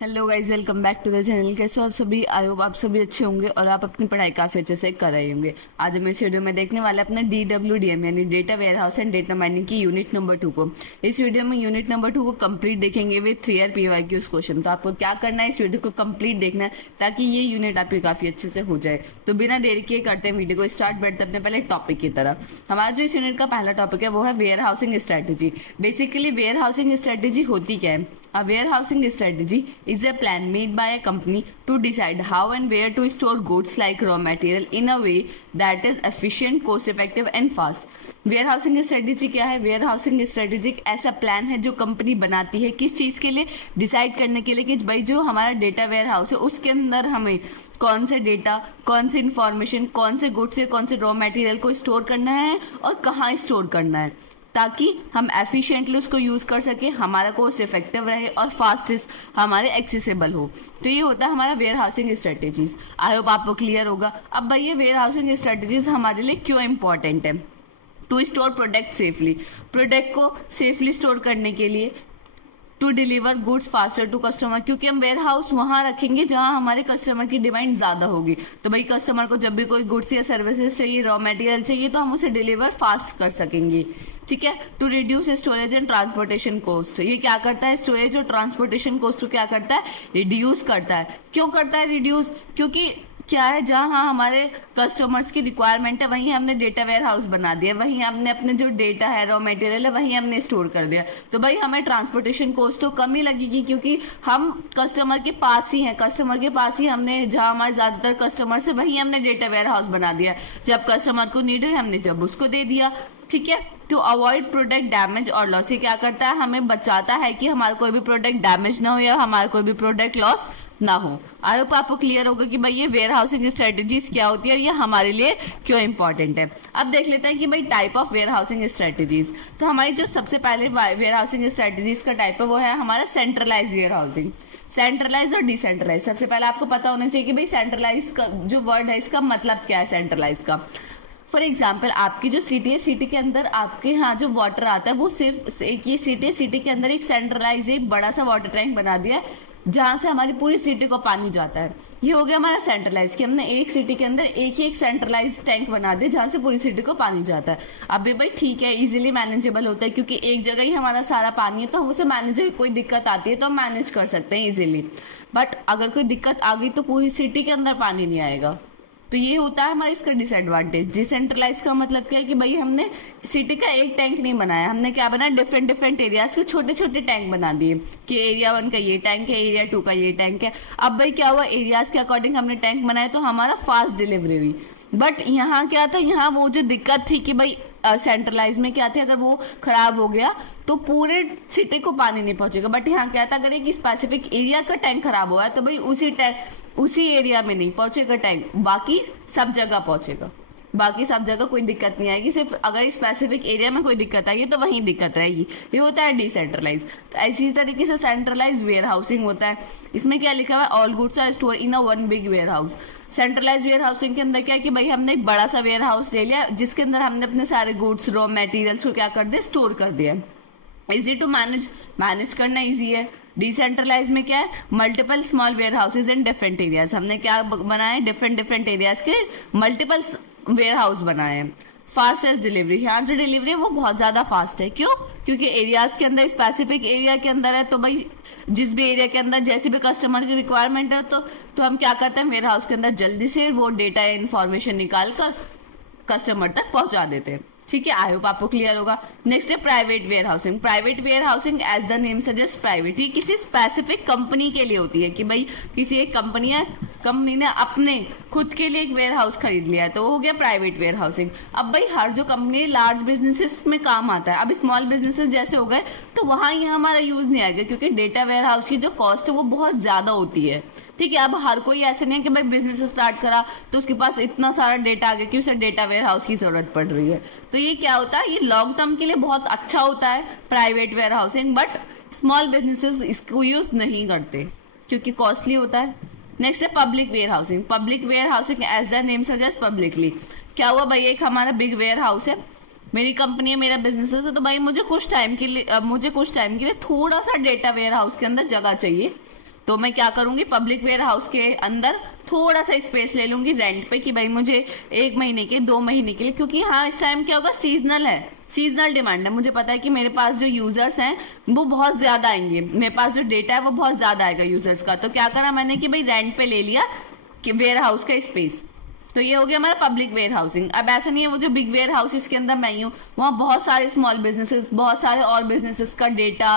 Hello guys, welcome back to the channel. कैसे हो आप सभी? आई होप आप सभी अच्छे होंगे और आप अपनी पढ़ाई काफी अच्छे से कर रहे होंगे। आज हम इस वीडियो में देखने वाले अपना DWDM यानी data warehouse and data mining की यूनिट नंबर 2 को। इस वीडियो में यूनिट नंबर 2 को कंप्लीट देखेंगे विद 3 PYQs क्वेश्चन। तो आपको क्या करना है, इस वीडियो को कंप्लीट देखना है ताकि ये यूनिट आपकी काफी अच्छे से हो जाए। तो बिना देरी किए करते हैं वीडियो को स्टार्ट। बढ़ते अपने पहले टॉपिक की तरफ। हमारा जो इस यूनिट का पहला टॉपिक है वो है warehousing strategy. Basically warehousing strategy होती क्या है? A warehousing strategy is a plan made by a company to decide how and where to store goods like raw material in a way that is efficient, cost effective and fast. Warehousing strategy क्या है? Warehousing strategy एक ऐसा plan है जो company बनाती है किस चीज के लिए? डिसाइड करने के लिए कि भाई जो हमारा डेटा वेयर हाउस है उसके अंदर हमें कौन से डेटा, कौन सी इंफॉर्मेशन, कौन से गुड्स या कौन से रॉ मटेरियल को स्टोर करना है और कहाँ स्टोर करना है ताकि हम एफिशिएंटली उसको यूज कर सके, हमारा कोस्ट इफेक्टिव रहे और फास्टेस्ट हमारे एक्सेसिबल हो। तो ये होता है हमारा warehousing strategies. I hope आपको क्लियर होगा। अब भाई ये वेयर हाउसिंग स्ट्रेटेजीज हमारे लिए क्यों इंपॉर्टेंट है? To store product safely, product को सेफली स्टोर करने के लिए, to deliver goods faster to customer, क्योंकि हम वेयर हाउस वहां रखेंगे जहां हमारे कस्टमर की डिमांड ज्यादा होगी। तो भाई कस्टमर को जब भी कोई गुड्स या सर्विसेज चाहिए, रॉ मटेरियल चाहिए, तो हम उसे डिलीवर फास्ट कर सकेंगे। ठीक है। To reduce storage and transportation cost, ये क्या करता है? स्टोरेज और ट्रांसपोर्टेशन कॉस्ट को क्या करता है? रिड्यूस करता है। क्यों करता है रिड्यूस? क्योंकि क्या है, जहां हमारे कस्टमर्स की रिक्वायरमेंट है वहीं हमने डेटा वेयर हाउस बना दिया, वहीं हमने अपने जो डेटा है, रॉ मटेरियल है, वहीं हमने स्टोर कर दिया। तो भाई हमें ट्रांसपोर्टेशन कॉस्ट तो कम ही लगेगी क्योंकि हम कस्टमर के पास ही हैं, कस्टमर के पास ही हमने, जहां हमारे ज्यादातर कस्टमर्स है वहीं हमने डेटा वेयर हाउस बना दिया। जब कस्टमर को नीड हुई हमने जब उसको दे दिया। ठीक है। टू अवॉइड प्रोडक्ट डैमेज और लॉस, ये क्या करता है? हमें बचाता है कि हमारा कोई भी प्रोडक्ट डैमेज ना हो या हमारा कोई भी प्रोडक्ट लॉस ना हो। आई होप आपको क्लियर होगा कि भाई ये वेयर हाउसिंग स्ट्रेटेजीज क्या होती है और ये हमारे लिए क्यों इंपॉर्टेंट है। अब देख लेते हैं कि भाई type of warehousing strategies. तो हमारी जो सबसे पहले वेयर हाउसिंग स्ट्रेटेजीज का टाइप है वो है हमारा सेंट्रलाइज वेयर हाउसिंग। सेंट्रलाइज और डिसेंट्रलाइज। सबसे पहले आपको पता होना चाहिए कि भाई सेंट्रलाइज का जो वर्ड है इसका मतलब क्या है सेंट्रलाइज का। फॉर एग्जाम्पल आपकी जो सिटी है, सिटी के अंदर आपके यहाँ जो वाटर आता है वो सिर्फ एक ही सिटी है, सिटी के अंदर एक सेंट्रलाइज एक बड़ा सा वाटर टैंक बना दिया है जहां से हमारी पूरी सिटी को पानी जाता है। ये हो गया हमारा सेंट्रलाइज कि हमने एक सिटी के अंदर एक ही एक सेंट्रलाइज टैंक बना दिया जहां से पूरी सिटी को पानी जाता है। अब भी भाई ठीक है, इजीली मैनेजेबल होता है क्योंकि एक जगह ही हमारा सारा पानी है तो हम उसे मैनेज, कोई दिक्कत आती है तो हम मैनेज कर सकते हैं इजीली। बट अगर कोई दिक्कत आ गई तो पूरी सिटी के अंदर पानी नहीं आएगा। तो ये होता है हमारा इसका डिसएडवांटेज। डिसेंट्रलाइज का मतलब क्या है कि भाई हमने सिटी का एक टैंक नहीं बनाया, हमने क्या बनाया? डिफरेंट डिफरेंट एरियाज के छोटे छोटे टैंक बना दिए कि एरिया 1 का ये टैंक है, एरिया 2 का ये टैंक है। अब भाई क्या हुआ, एरियाज के अकॉर्डिंग हमने टैंक बनाया तो हमारा फास्ट डिलीवरी हुई। बट यहाँ क्या था, यहाँ वो जो दिक्कत थी कि भाई सेंट्रलाइज में क्या थे, अगर वो खराब हो गया तो पूरे सिटी को पानी नहीं पहुंचेगा। बट यहाँ क्या था, अगर एक स्पेसिफिक एरिया का टैंक खराब हुआ है तो भाई उसी एरिया में नहीं पहुंचेगा टैंक, बाकी सब जगह पहुंचेगा। बाकी सब जगह कोई दिक्कत नहीं आएगी, सिर्फ अगर स्पेसिफिक एरिया में कोई दिक्कत आएगी तो वहीं दिक्कत रहेगी। ये होता है डिसेंट्रलाइज। तो ऐसी तरीके से सेंट्रलाइज वेयर हाउसिंग होता है। इसमें क्या लिखा हुआ है? All goods are store in a one big warehouse. Centralise warehousing के अंदर क्या है कि भाई हमने एक बड़ा सा वेयर हाउस ले लिया जिसके अंदर हमने अपने सारे गुड्स, रॉ मटेरियल्स को क्या कर दिया? स्टोर कर दिया। इजी टू मैनेज, मैनेज करना इजी है। डिसेंट्रलाइज में क्या है? Multiple small warehouses in different areas. हमने क्या बनाया? डिफरेंट डिफरेंट एरियाज के मल्टीपल वेयर हाउस बनाए हैं। फास्टेस्ट डिलीवरी, यहाँ जो डिलीवरी है वो बहुत ज्यादा फास्ट है। क्यों? क्योंकि एरियाज के अंदर, स्पेसिफिक एरिया के अंदर है तो भाई जिस भी एरिया के अंदर जैसे भी कस्टमर की रिक्वायरमेंट है तो हम क्या करते हैं? वेयर हाउस के अंदर जल्दी से वो डेटा या इन्फॉर्मेशन निकाल कर कस्टमर तक पहुंचा देते हैं। ठीक है। आई होप आपको क्लियर होगा। नेक्स्ट है private warehousing. Private warehousing as the name suggest private, ये किसी स्पेसिफिक कंपनी के लिए होती है कि भाई किसी एक कंपनी ने अपने खुद के लिए एक वेयर हाउस खरीद लिया है तो वो हो गया प्राइवेट वेयर हाउसिंग। अब भाई हर जो कंपनी लार्ज बिजनेसेस में काम आता है, अब स्मॉल बिजनेसेस जैसे हो गए तो वहां ये हमारा यूज नहीं आएगा क्योंकि डेटा वेयर हाउस की जो कॉस्ट है वो बहुत ज्यादा होती है। ठीक है। अब हर कोई ऐसे नहीं है कि भाई बिजनेस स्टार्ट करा तो उसके पास इतना सारा डेटा आ गया कि उसे डेटा वेयर हाउस की जरूरत पड़ रही है। तो ये क्या होता है, ये लॉन्ग टर्म के लिए बहुत अच्छा होता है private warehousing, but small businesses इसको यूज नहीं करते क्योंकि कॉस्टली होता है। नेक्स्ट है public warehousing. Public warehousing as the name suggest publicly. क्या हुआ भाई, एक हमारा बिग वेयर हाउस है, मेरी कंपनी है, मेरा बिजनेस है, तो भाई मुझे कुछ टाइम के लिए थोड़ा सा डेटा वेयर हाउस के अंदर जगह चाहिए। तो मैं क्या करूंगी, पब्लिक वेयर हाउस के अंदर थोड़ा सा स्पेस ले लूंगी रेंट पे कि भाई मुझे 1 महीने के 2 महीने के लिए, क्योंकि हाँ इस टाइम क्या होगा, सीजनल है, सीजनल डिमांड है। मुझे पता है कि मेरे पास जो यूजर्स हैं वो बहुत ज्यादा आएंगे, मेरे पास जो डेटा है वो बहुत ज्यादा आएगा यूजर्स का। तो क्या करा मैंने कि भाई रेंट पे ले लिया कि वेयर हाउस का स्पेस। तो ये हो गया हमारा पब्लिक वेयर हाउसिंग। अब ऐसा नहीं है वो जो बिग वेयर हाउसेस के अंदर मैं ही हूँ, वहाँ बहुत सारे स्मॉल बिजनेसेस, बहुत सारे और बिजनेसेस का डेटा,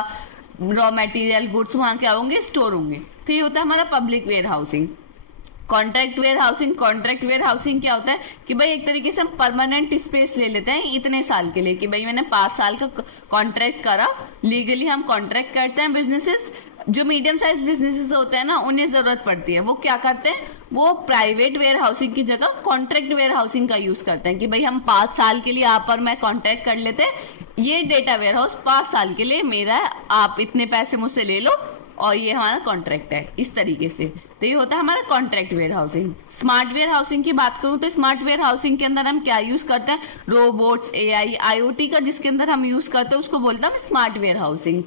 रॉ मटेरियल, गुड्स वहां क्या होंगे, स्टोर होंगे। तो ये होता है हमारा public warehousing. Contract warehousing, contract warehousing क्या होता है कि भाई एक तरीके से हम परमानेंट स्पेस ले लेते हैं इतने साल के लिए, कि भाई मैंने 5 साल का कॉन्ट्रैक्ट करा, लीगली हम कॉन्ट्रैक्ट करते हैं। बिजनेसेस जो मीडियम साइज बिजनेसेस होते हैं ना, उन्हें जरूरत पड़ती है, वो क्या करते हैं, वो प्राइवेट वेयर हाउसिंग की जगह कॉन्ट्रैक्ट वेयर हाउसिंग का यूज करते हैं कि भाई हम 5 साल के लिए आप पर मैं कॉन्ट्रैक्ट कर लेते हैं, ये डेटा वेयर हाउस 5 साल के लिए मेरा है, आप इतने पैसे मुझसे ले लो और ये हमारा कॉन्ट्रैक्ट है, इस तरीके से। तो ये होता है हमारा contract warehousing. Smart warehousing की बात करूं तो स्मार्ट वेयर हाउसिंग के अंदर हम क्या यूज करते हैं, रोबोट्स, एआई, आईओटी का जिसके अंदर हम यूज करते हैं उसको बोलते हैं स्मार्ट वेयर हाउसिंग।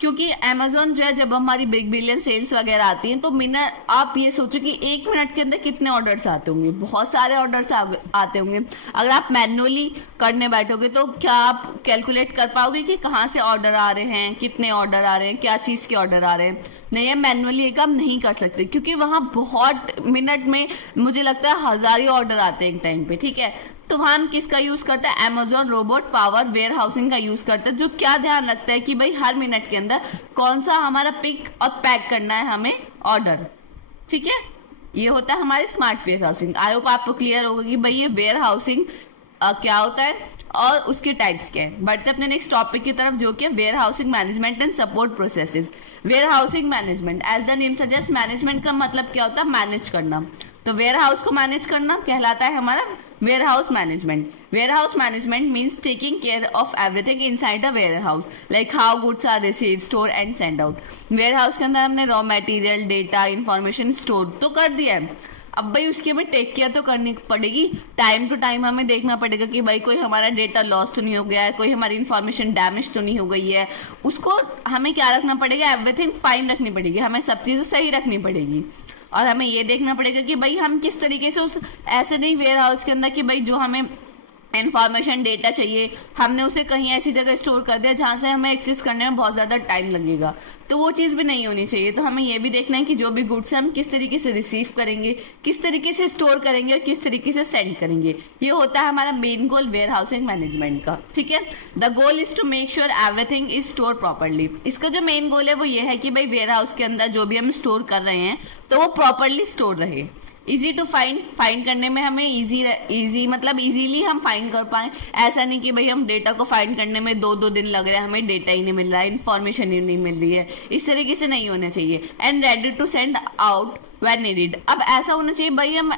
क्योंकि अमेजोन जो है, जब हमारी बिग बिलियन सेल्स वगैरह आती हैं तो मिनट, आप ये सोचो कि 1 मिनट के अंदर कितने ऑर्डर्स आते होंगे, बहुत सारे ऑर्डर्स आते होंगे। अगर आप मैनुअली करने बैठोगे तो क्या आप कैलकुलेट कर पाओगे कि कहाँ से ऑर्डर आ रहे हैं, कितने ऑर्डर आ रहे हैं, क्या चीज के ऑर्डर आ रहे हैं? नहीं, ये मैनुअली एक काम नहीं कर सकते, क्योंकि वहां बहुत मिनट में मुझे लगता है 1000 ही ऑर्डर आते हैं एक टाइम पे, ठीक है। तो वहां हम किसका यूज करते हैं, Amazon robot power warehousing का यूज करते हैं, जो क्या ध्यान रखता है कि भाई हर मिनट के अंदर कौन सा हमारा पिक और पैक करना है हमें ऑर्डर, ठीक है। ये होता है हमारे smart warehousing. I hope आपको क्लियर होगा कि भाई ये वेयर हाउसिंग क्या होता है और उसके टाइप्स क्या है। बढ़ते अपने नेक्स्ट टॉपिक की तरफ, जो कि warehousing management and support processes. Warehousing management, as the name suggest, management का मतलब क्या होता है, मैनेज करना। तो वेयर हाउस को मैनेज करना कहलाता है हमारा warehouse management. Warehouse management means taking care of everything inside a warehouse, like how goods are receive, store and send out. Warehouse के अंदर हमने raw material, data, information store तो कर दिया है, अब भाई उसकी हमें टेक केयर तो करनी पड़ेगी। टाइम टू टाइम हमें देखना पड़ेगा कि भाई कोई हमारा डेटा लॉस तो नहीं हो गया है, कोई हमारी इन्फॉर्मेशन डैमेज तो नहीं हो गई है। उसको हमें क्या रखना पड़ेगा, एवरीथिंग फाइन रखनी पड़ेगी, हमें सब चीजें सही रखनी पड़ेगी। और हमें ये देखना पड़ेगा कि भाई हम किस तरीके से उस, ऐसे नहीं वेयर हाउस के अंदर कि भाई जो हमें इन्फॉर्मेशन डेटा चाहिए हमने उसे कहीं ऐसी जगह स्टोर कर दिया जहां से हमें एक्सेस करने में बहुत ज्यादा टाइम लगेगा, तो वो चीज भी नहीं होनी चाहिए। तो हमें ये भी देखना है कि जो भी गुड्स हम किस तरीके से रिसीव करेंगे, किस तरीके से स्टोर करेंगे और किस तरीके से सेंड करेंगे। ये होता है हमारा main goal warehousing management का, ठीक है। The goal is to make sure everything is store properly. इसका जो मेन गोल है वो ये है कि भाई वेयर हाउस के अंदर जो भी हम स्टोर कर रहे हैं तो वो प्रॉपरली स्टोर रहे। इजी टू फाइंड करने में हमें इजी मतलब इजीली हम फाइंड कर पाए। ऐसा नहीं कि भाई हम डेटा को फाइंड करने में 2 दिन लग रहे हैं, हमें डेटा ही नहीं मिल रहा है, इन्फॉर्मेशन ही नहीं मिल रही है, इस तरीके से नहीं होना चाहिए। And ready to send out when needed. अब ऐसा होना चाहिए भाई हम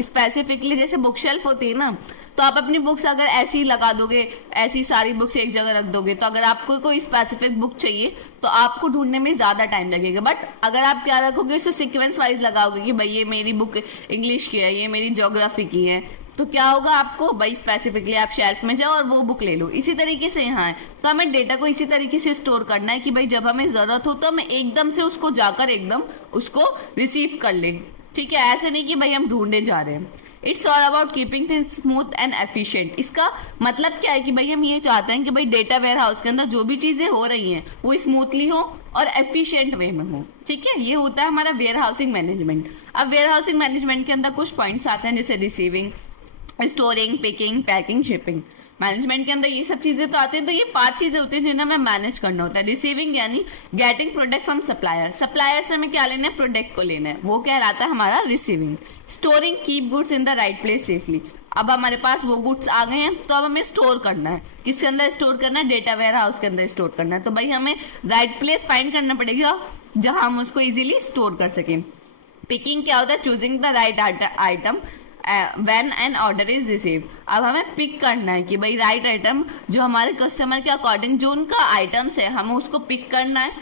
स्पेसिफिकली, जैसे बुक शेल्फ होती है ना, तो आप अपनी बुक्स अगर ऐसी लगा दोगे, ऐसी सारी बुक्स एक जगह रख दोगे, तो अगर आपको कोई स्पेसिफिक बुक चाहिए तो आपको ढूंढने में ज्यादा टाइम लगेगा। बट अगर आप क्या रखोगे, उसे सीक्वेंस वाइज लगाओगे कि भाई ये मेरी बुक इंग्लिश की है, ये मेरी ज्योग्राफी की है, तो क्या होगा आपको भाई स्पेसिफिकली आप शेल्फ में जाओ और वो बुक ले लो। इसी तरीके से यहाँ है, तो हमें डेटा को इसी तरीके से स्टोर करना है कि भाई जब हमें जरूरत हो तो हम एकदम से उसको जाकर एकदम उसको रिसीव कर ले, ठीक है। ऐसे नहीं कि भाई हम ढूंढे जा रहे हैं। It's all about keeping things smooth and efficient. इसका मतलब क्या है कि भाई हम ये चाहते हैं कि भाई डेटा वेयर हाउस के अंदर जो भी चीजें हो रही हैं वो स्मूथली हो और एफिशिएंट वे में हो, ठीक है। ये होता है हमारा वेयर हाउसिंग मैनेजमेंट। अब वेयर हाउसिंग मैनेजमेंट के अंदर कुछ पॉइंट्स आते हैं, जैसे receiving, storing, picking, packing, shipping. Management के अंदर ये सब चीजें तो आती हैं, तो ये 5 चीजें होती हैं जिन्हें हमें मैनेज करना होता है। रिसीविंग यानी getting product from supplier, supplier से हमें क्या लेना है, प्रोडक्ट को लेना है, वो कहलाता है हमारा receiving. Storing, keep goods in the right place safely. अब हमारे पास वो गुड्स आ गए हैं तो अब हमें स्टोर करना है, किसके अंदर स्टोर करना है, डेटा वेयर हाउस के अंदर स्टोर करना है। तो भाई हमें राइट प्लेस फाइंड करना पड़ेगा जहां हम उसको इजिली स्टोर कर सकें। पिकिंग क्या होता है, choosing the right item when an order is receive. अब हमें पिक करना है कि भाई राइट आइटम जो हमारे कस्टमर के अकॉर्डिंग जो उनका आइटम्स है हमें उसको पिक करना है,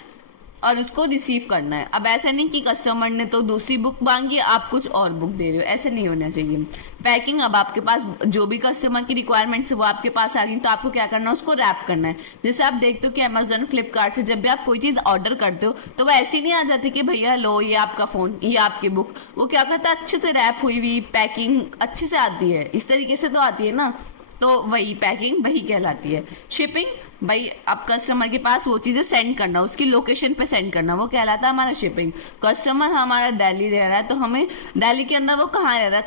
और उसको रिसीव करना है। अब ऐसा नहीं कि कस्टमर ने तो दूसरी बुक मांगी, आप कुछ और बुक दे रहे हो, ऐसे नहीं होना चाहिए। पैकिंग, अब आपके पास जो भी कस्टमर की रिक्वायरमेंट्स है वो आपके पास आ गई, तो आपको क्या करना है, उसको रैप करना है। जैसे आप देखते हो कि अमेजोन, फ्लिपकार्ट से जब भी आप कोई चीज ऑर्डर करते हो तो वो ऐसी नहीं आ जाती कि भैया लो ये आपका फोन, ये आपकी बुक। वो क्या करता है, अच्छे से रैप हुई हुई पैकिंग अच्छे से आती है, इस तरीके से तो आती है ना, तो वही पैकिंग वही कहलाती है। शिपिंग, भाई अब कस्टमर के पास वो चीजें सेंड करना, उसकी लोकेशन पे सेंड करना, वो कहलाता है हमारा शिपिंग। कस्टमर हमारा दिल्ली रह रहा है तो हमें दिल्ली के अंदर वो कहाँ रह रहा है,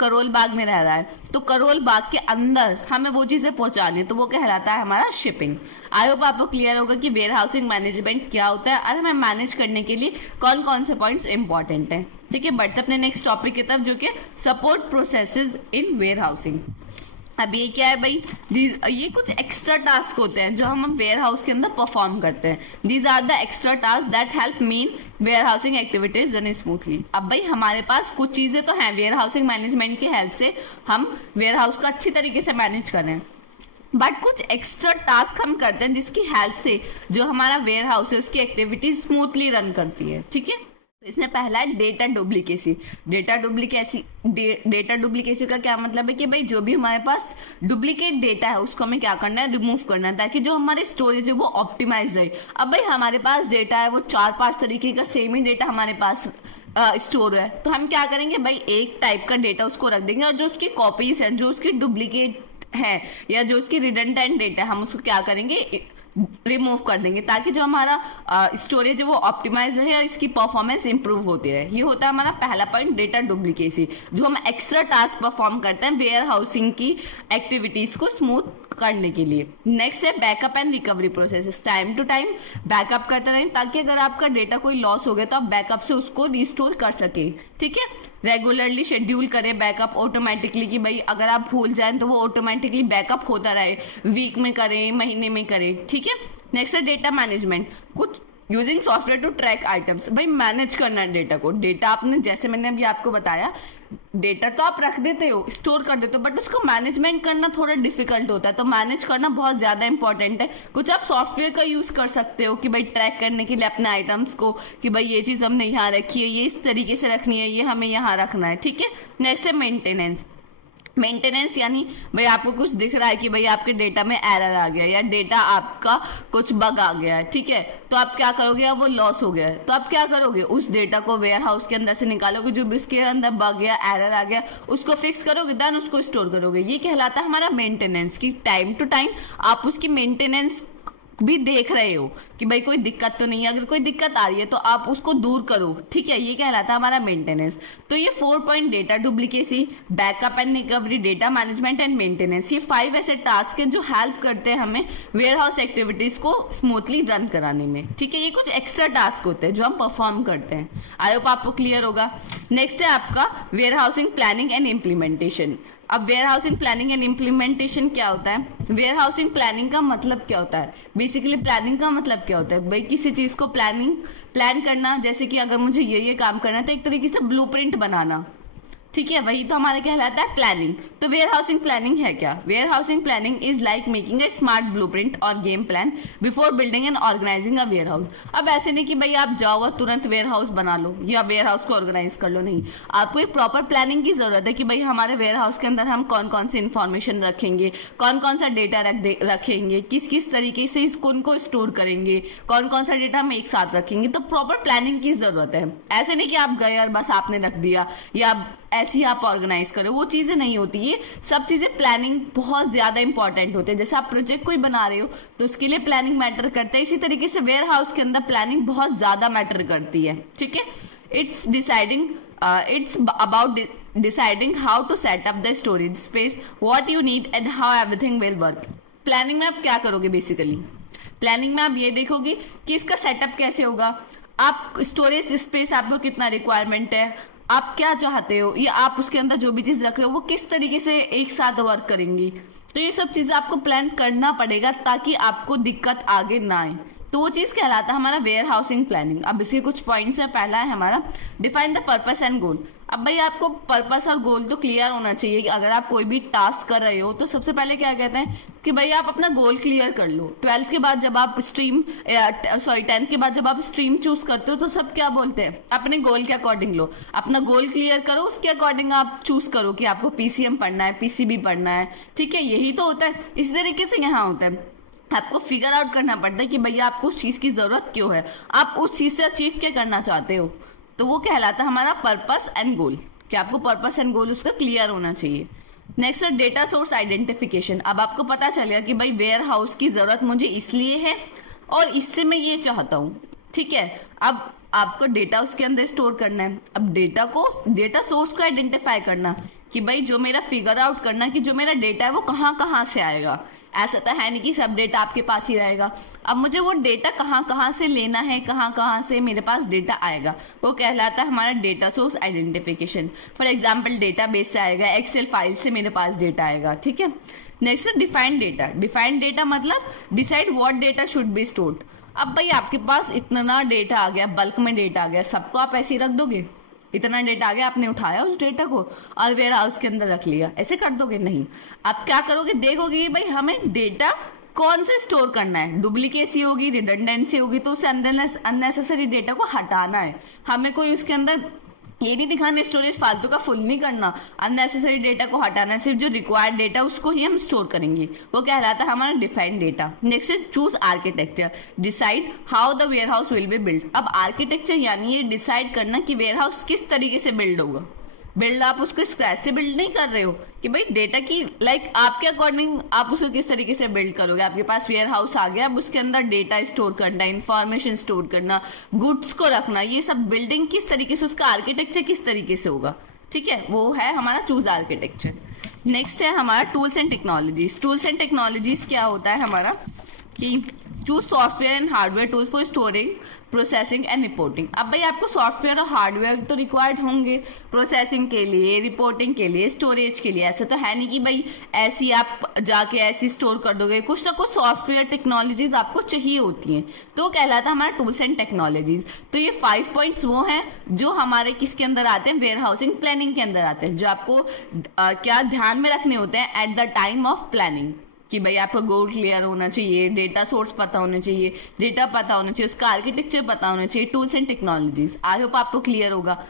करोल बाग में रह रहा है, तो करोल बाग के अंदर हमें वो चीजें पहुंचानी है, तो वो कहलाता है हमारा शिपिंग। आई होप आपको क्लियर होगा कि वेयर हाउसिंग मैनेजमेंट क्या होता है और हमें मैनेज करने के लिए कौन कौन से पॉइंट्स इंपॉर्टेंट है। ठीक है, बढ़ते अपने नेक्स्ट टॉपिक की तरफ, जो कि support processes in warehousing. अब ये क्या है भाई, ये कुछ एक्स्ट्रा टास्क होते हैं जो हम वेयर हाउस के अंदर परफॉर्म करते हैं। These are the extra task that help mean warehousing activities run smoothly. अब भाई हमारे पास कुछ चीजें तो हैं वेयर हाउसिंग मैनेजमेंट की हेल्प से हम वेयर हाउस को अच्छी तरीके से मैनेज करें, बट कुछ एक्स्ट्रा टास्क हम करते हैं जिसकी हेल्प से जो हमारा वेयर हाउस है उसकी एक्टिविटीज स्मूथली रन करती है। ठीक है, इसमें पहला है डेटा डुप्लीकेसी। डेटा डुप्लीकेसी का क्या मतलब है कि भाई जो भी हमारे पास डुप्लीकेट डेटा है उसको हमें क्या करना है, रिमूव करना है, ताकि जो हमारे स्टोरेज है वो ऑप्टिमाइज रहे। अब भाई हमारे पास डेटा है वो 4-5 तरीके का सेम ही डेटा हमारे पास स्टोर है, तो हम क्या करेंगे भाई एक टाइप का डेटा उसको रख देंगे, और जो उसकी कॉपीज है, जो उसकी डुप्लीकेट है या जो उसकी रिडंडेंट डेटा है, हम उसको क्या करेंगे, रिमूव कर देंगे, ताकि जो हमारा स्टोरेज है वो ऑप्टिमाइज रहे और इसकी परफॉर्मेंस इंप्रूव होती रहे। ये होता है हमारा पहला पॉइंट, डेटा डुप्लीकेसी, जो हम एक्स्ट्रा टास्क परफॉर्म करते हैं वेयर हाउसिंग की एक्टिविटीज को स्मूथ करने के लिए। नेक्स्ट है backup and recovery process. Time to time backup करते रहें, ताकि अगर आपका डेटा कोई लॉस हो गया तो आप बैकअप से उसको रिस्टोर कर सके। ठीक है, रेगुलरली शेड्यूल करें बैकअप ऑटोमेटिकली, कि भाई अगर आप भूल जाएं तो वो ऑटोमेटिकली बैकअप होता रहे, वीक में करें, महीने में करें। ठीक है, नेक्स्ट है डेटा मैनेजमेंट। कुछ using software to track items, भाई मैनेज करना है डेटा को। डेटा आपने, जैसे मैंने अभी आपको बताया, डेटा तो आप रख देते हो, स्टोर कर देते हो, बट उसको मैनेजमेंट करना थोड़ा डिफिकल्ट होता है, तो मैनेज करना बहुत ज्यादा इंपॉर्टेंट है। कुछ आप सॉफ्टवेयर का यूज कर सकते हो कि भाई ट्रैक करने के लिए अपने आइटम्स को, कि भाई ये चीज हमने यहाँ रखी है, ये इस तरीके से रखनी है, ये हमें यहाँ रखना है। ठीक है, नेक्स्ट है मेंटेनेंस। मेंटेनेंस यानी भाई आपको कुछ दिख रहा है कि भाई आपके डेटा में एरर आ गया या डेटा आपका कुछ बग आ गया है, ठीक है, तो आप क्या करोगे, अब वो लॉस हो गया है, तो आप क्या करोगे, उस डेटा को वेयर हाउस के अंदर से निकालोगे, जो भी उसके अंदर बग या एरर आ गया उसको फिक्स करोगे, देन उसको स्टोर करोगे। ये कहलाता है हमारा मेंटेनेंस, की टाइम टू टाइम आप उसकी मेंटेनेंस भी देख रहे हो कि भाई कोई दिक्कत तो नहीं है, अगर कोई दिक्कत आ रही है तो आप उसको दूर करो। ठीक है, ये कहलाता है हमारा मेंटेनेंस। तो ये 4 point, data duplicacy, backup and recovery, data management and maintenance, ये 5 ऐसे टास्क हैं जो हेल्प करते हैं हमें वेयर हाउस एक्टिविटीज को स्मूथली रन कराने में। ठीक है, ये कुछ एक्स्ट्रा टास्क होते हैं जो हम परफॉर्म करते हैं। आई होप आपको क्लियर होगा। नेक्स्ट है आपका warehousing planning and implementation. अब warehousing planning and implementation क्या होता है? वेयर हाउसिंग प्लानिंग का मतलब क्या होता है? बेसिकली प्लानिंग का मतलब क्या होता है भाई, किसी चीज को प्लान करना, जैसे कि अगर मुझे ये काम करना है तो एक तरीके से ब्लूप्रिंट बनाना। ठीक है, वही तो हमारे कहलाता है प्लानिंग। तो वेयर हाउसिंग प्लानिंग है क्या? Warehousing planning is like making a smart blueprint और game plan before building and organizing a warehouse. अब ऐसे नहीं कि भाई आप जाओ और तुरंत वेयर हाउस बना लो या वेयर हाउस को ऑर्गेनाइज कर लो, नहीं, आपको एक प्रॉपर प्लानिंग की जरूरत है कि भाई हमारे वेयर हाउस के अंदर हम कौन कौन सी इन्फॉर्मेशन रखेंगे, कौन कौन सा डेटा रखेंगे, किस किस तरीके से इसको उनको स्टोर करेंगे, कौन कौन सा डेटा हम एक साथ रखेंगे। तो प्रॉपर प्लानिंग की जरूरत है। ऐसे नहीं कि आप गए और बस आपने रख दिया या ऐसी आप ऑर्गेनाइज करो, वो चीजें नहीं होती। ये सब चीजें प्लानिंग बहुत ज्यादा इंपॉर्टेंट होते हैं। जैसे आप प्रोजेक्ट कोई बना रहे हो तो उसके लिए प्लानिंग मैटर करता है, इसी तरीके से वेयर हाउस के अंदर प्लानिंग बहुत ज्यादा मैटर करती है। ठीक है, it's about deciding how to set up the storage space, what you need and how everything will work। Planning में आप क्या करोगे? बेसिकली प्लानिंग में आप ये देखोगे कि इसका सेटअप कैसे होगा, आप स्टोरेज स्पेस आपको कितना रिक्वायरमेंट है, आप क्या चाहते हो, या आप उसके अंदर जो भी चीज रख रहे हो वो किस तरीके से एक साथ वर्क करेंगी। तो ये सब चीजें आपको प्लान करना पड़ेगा ताकि आपको दिक्कत आगे ना आए। तो वो चीज कहलाता है हमारा वेयर हाउसिंग प्लानिंग। अब इसके कुछ पॉइंट्स है। पहला है हमारा डिफाइन द पर्पस एंड गोल। अब भाई आपको पर्पस और गोल तो क्लियर होना चाहिए कि अगर आप कोई भी टास्क कर रहे हो तो सबसे पहले क्या कहते हैं कि भाई आप अपना गोल क्लियर कर लो। 12th के बाद जब आप 10th के बाद जब आप स्ट्रीम चूज करते हो तो सब क्या बोलते हैं, अपने गोल के अकॉर्डिंग लो, अपना गोल क्लियर करो, उसके अकॉर्डिंग आप चूज करो कि आपको पीसीएम पढ़ना है, पीसीबी पढ़ना है। ठीक है, यही तो होता है। इसी तरीके से यहाँ होता है, आपको फिगर आउट करना पड़ता है कि भैया आपको उस चीज की जरूरत क्यों है, आप उस चीज से अचीव क्या करना चाहते हो। तो वो कहलाता है हमारा पर्पस एंड गोल, कि आपको पर्पस एंड गोल उसका क्लियर होना चाहिए। नेक्स्ट है डेटा सोर्स आइडेंटिफिकेशन। अब आपको पता चलेगा कि भाई वेयर हाउस की जरूरत मुझे इसलिए है और इससे मैं ये चाहता हूँ। ठीक है, अब आपको डेटा उसके अंदर स्टोर करना है। अब डेटा सोर्स को आइडेंटिफाई करना कि भाई जो मेरा फिगर आउट करना कि जो मेरा डेटा है वो कहाँ से आएगा। ऐसा तो है नहीं कि सब डेटा आपके पास ही रहेगा। अब मुझे वो डेटा कहाँ से लेना है, कहाँ से मेरे पास डेटा आएगा, वो कहलाता है हमारा data source identification. For example database से आएगा, एक्सेल फाइल से मेरे पास डेटा आएगा। ठीक है, नेक्स्ट है डिफाइंड डेटा। डिफाइंड डेटा मतलब decide what data should be stored. अब भाई आपके पास इतना डेटा आ गया, बल्क में डेटा आ गया, सबको आप ऐसे ही रख दोगे? इतना डेटा आ गया, आपने उठाया उस डेटा को और वेयर हाउस के अंदर रख लिया, ऐसे कर दोगे? नहीं। आप क्या करोगे, देखोगे कि भाई हमें डेटा कौन से स्टोर करना है। डुप्लीकेसी होगी, रिडंडेंसी होगी, तो उसे अननेसेसरी डेटा को हटाना है। हमें कोई उसके अंदर ये नहीं दिखाना स्टोरेज फालतू का फुल नहीं करना, अननेसेसरी डेटा को हटाना, सिर्फ जो रिक्वायर्ड डेटा उसको ही हम स्टोर करेंगे, वो कहलाता है हमारा डिफाइंड डेटा। नेक्स्ट है choose architecture. Decide how the warehouse will be build. अब आर्किटेक्चर यानी ये डिसाइड करना कि वेयर हाउस किस तरीके से बिल्ड होगा। बिल्ड आप उसको स्क्रैच से बिल्ड नहीं कर रहे हो कि भाई डेटा की आपके अकॉर्डिंग आप उसको किस तरीके से बिल्ड करोगे। आपके पास वेयर हाउस आ गया, अब उसके अंदर डेटा स्टोर करना, इंफॉर्मेशन स्टोर करना, गुड्स को रखना, ये सब बिल्डिंग किस तरीके से, उसका आर्किटेक्चर किस तरीके से होगा। ठीक है, वो है हमारा चूज आर्किटेक्चर। नेक्स्ट है हमारा tools and technologies. Tools and technologies क्या होता है हमारा कि choose software and hardware tools for storing, processing and reporting. अब भाई आपको सॉफ्टवेयर और हार्डवेयर तो रिक्वायर्ड होंगे प्रोसेसिंग के लिए, रिपोर्टिंग के लिए, स्टोरेज के लिए। ऐसा तो है नहीं कि भाई ऐसी आप जाके ऐसी स्टोर कर दोगे, कुछ ना कुछ सॉफ्टवेयर टेक्नोलॉजीज आपको चाहिए होती हैं, तो कहलाता है हमारा टूल्स एंड टेक्नोलॉजीज। तो ये 5 पॉइंट्स वो हैं जो हमारे किसके अंदर आते हैं, वेयर हाउसिंग प्लानिंग के अंदर आते हैं, जो आपको क्या ध्यान में रखने होते हैं at the time of planning. कि भाई आपका गोल क्लियर होना चाहिए, डेटा सोर्स पता होना चाहिए, डेटा पता होना चाहिए, उसका आर्किटेक्चर पता होना चाहिए, tools and technologies. I hope आपको क्लियर होगा।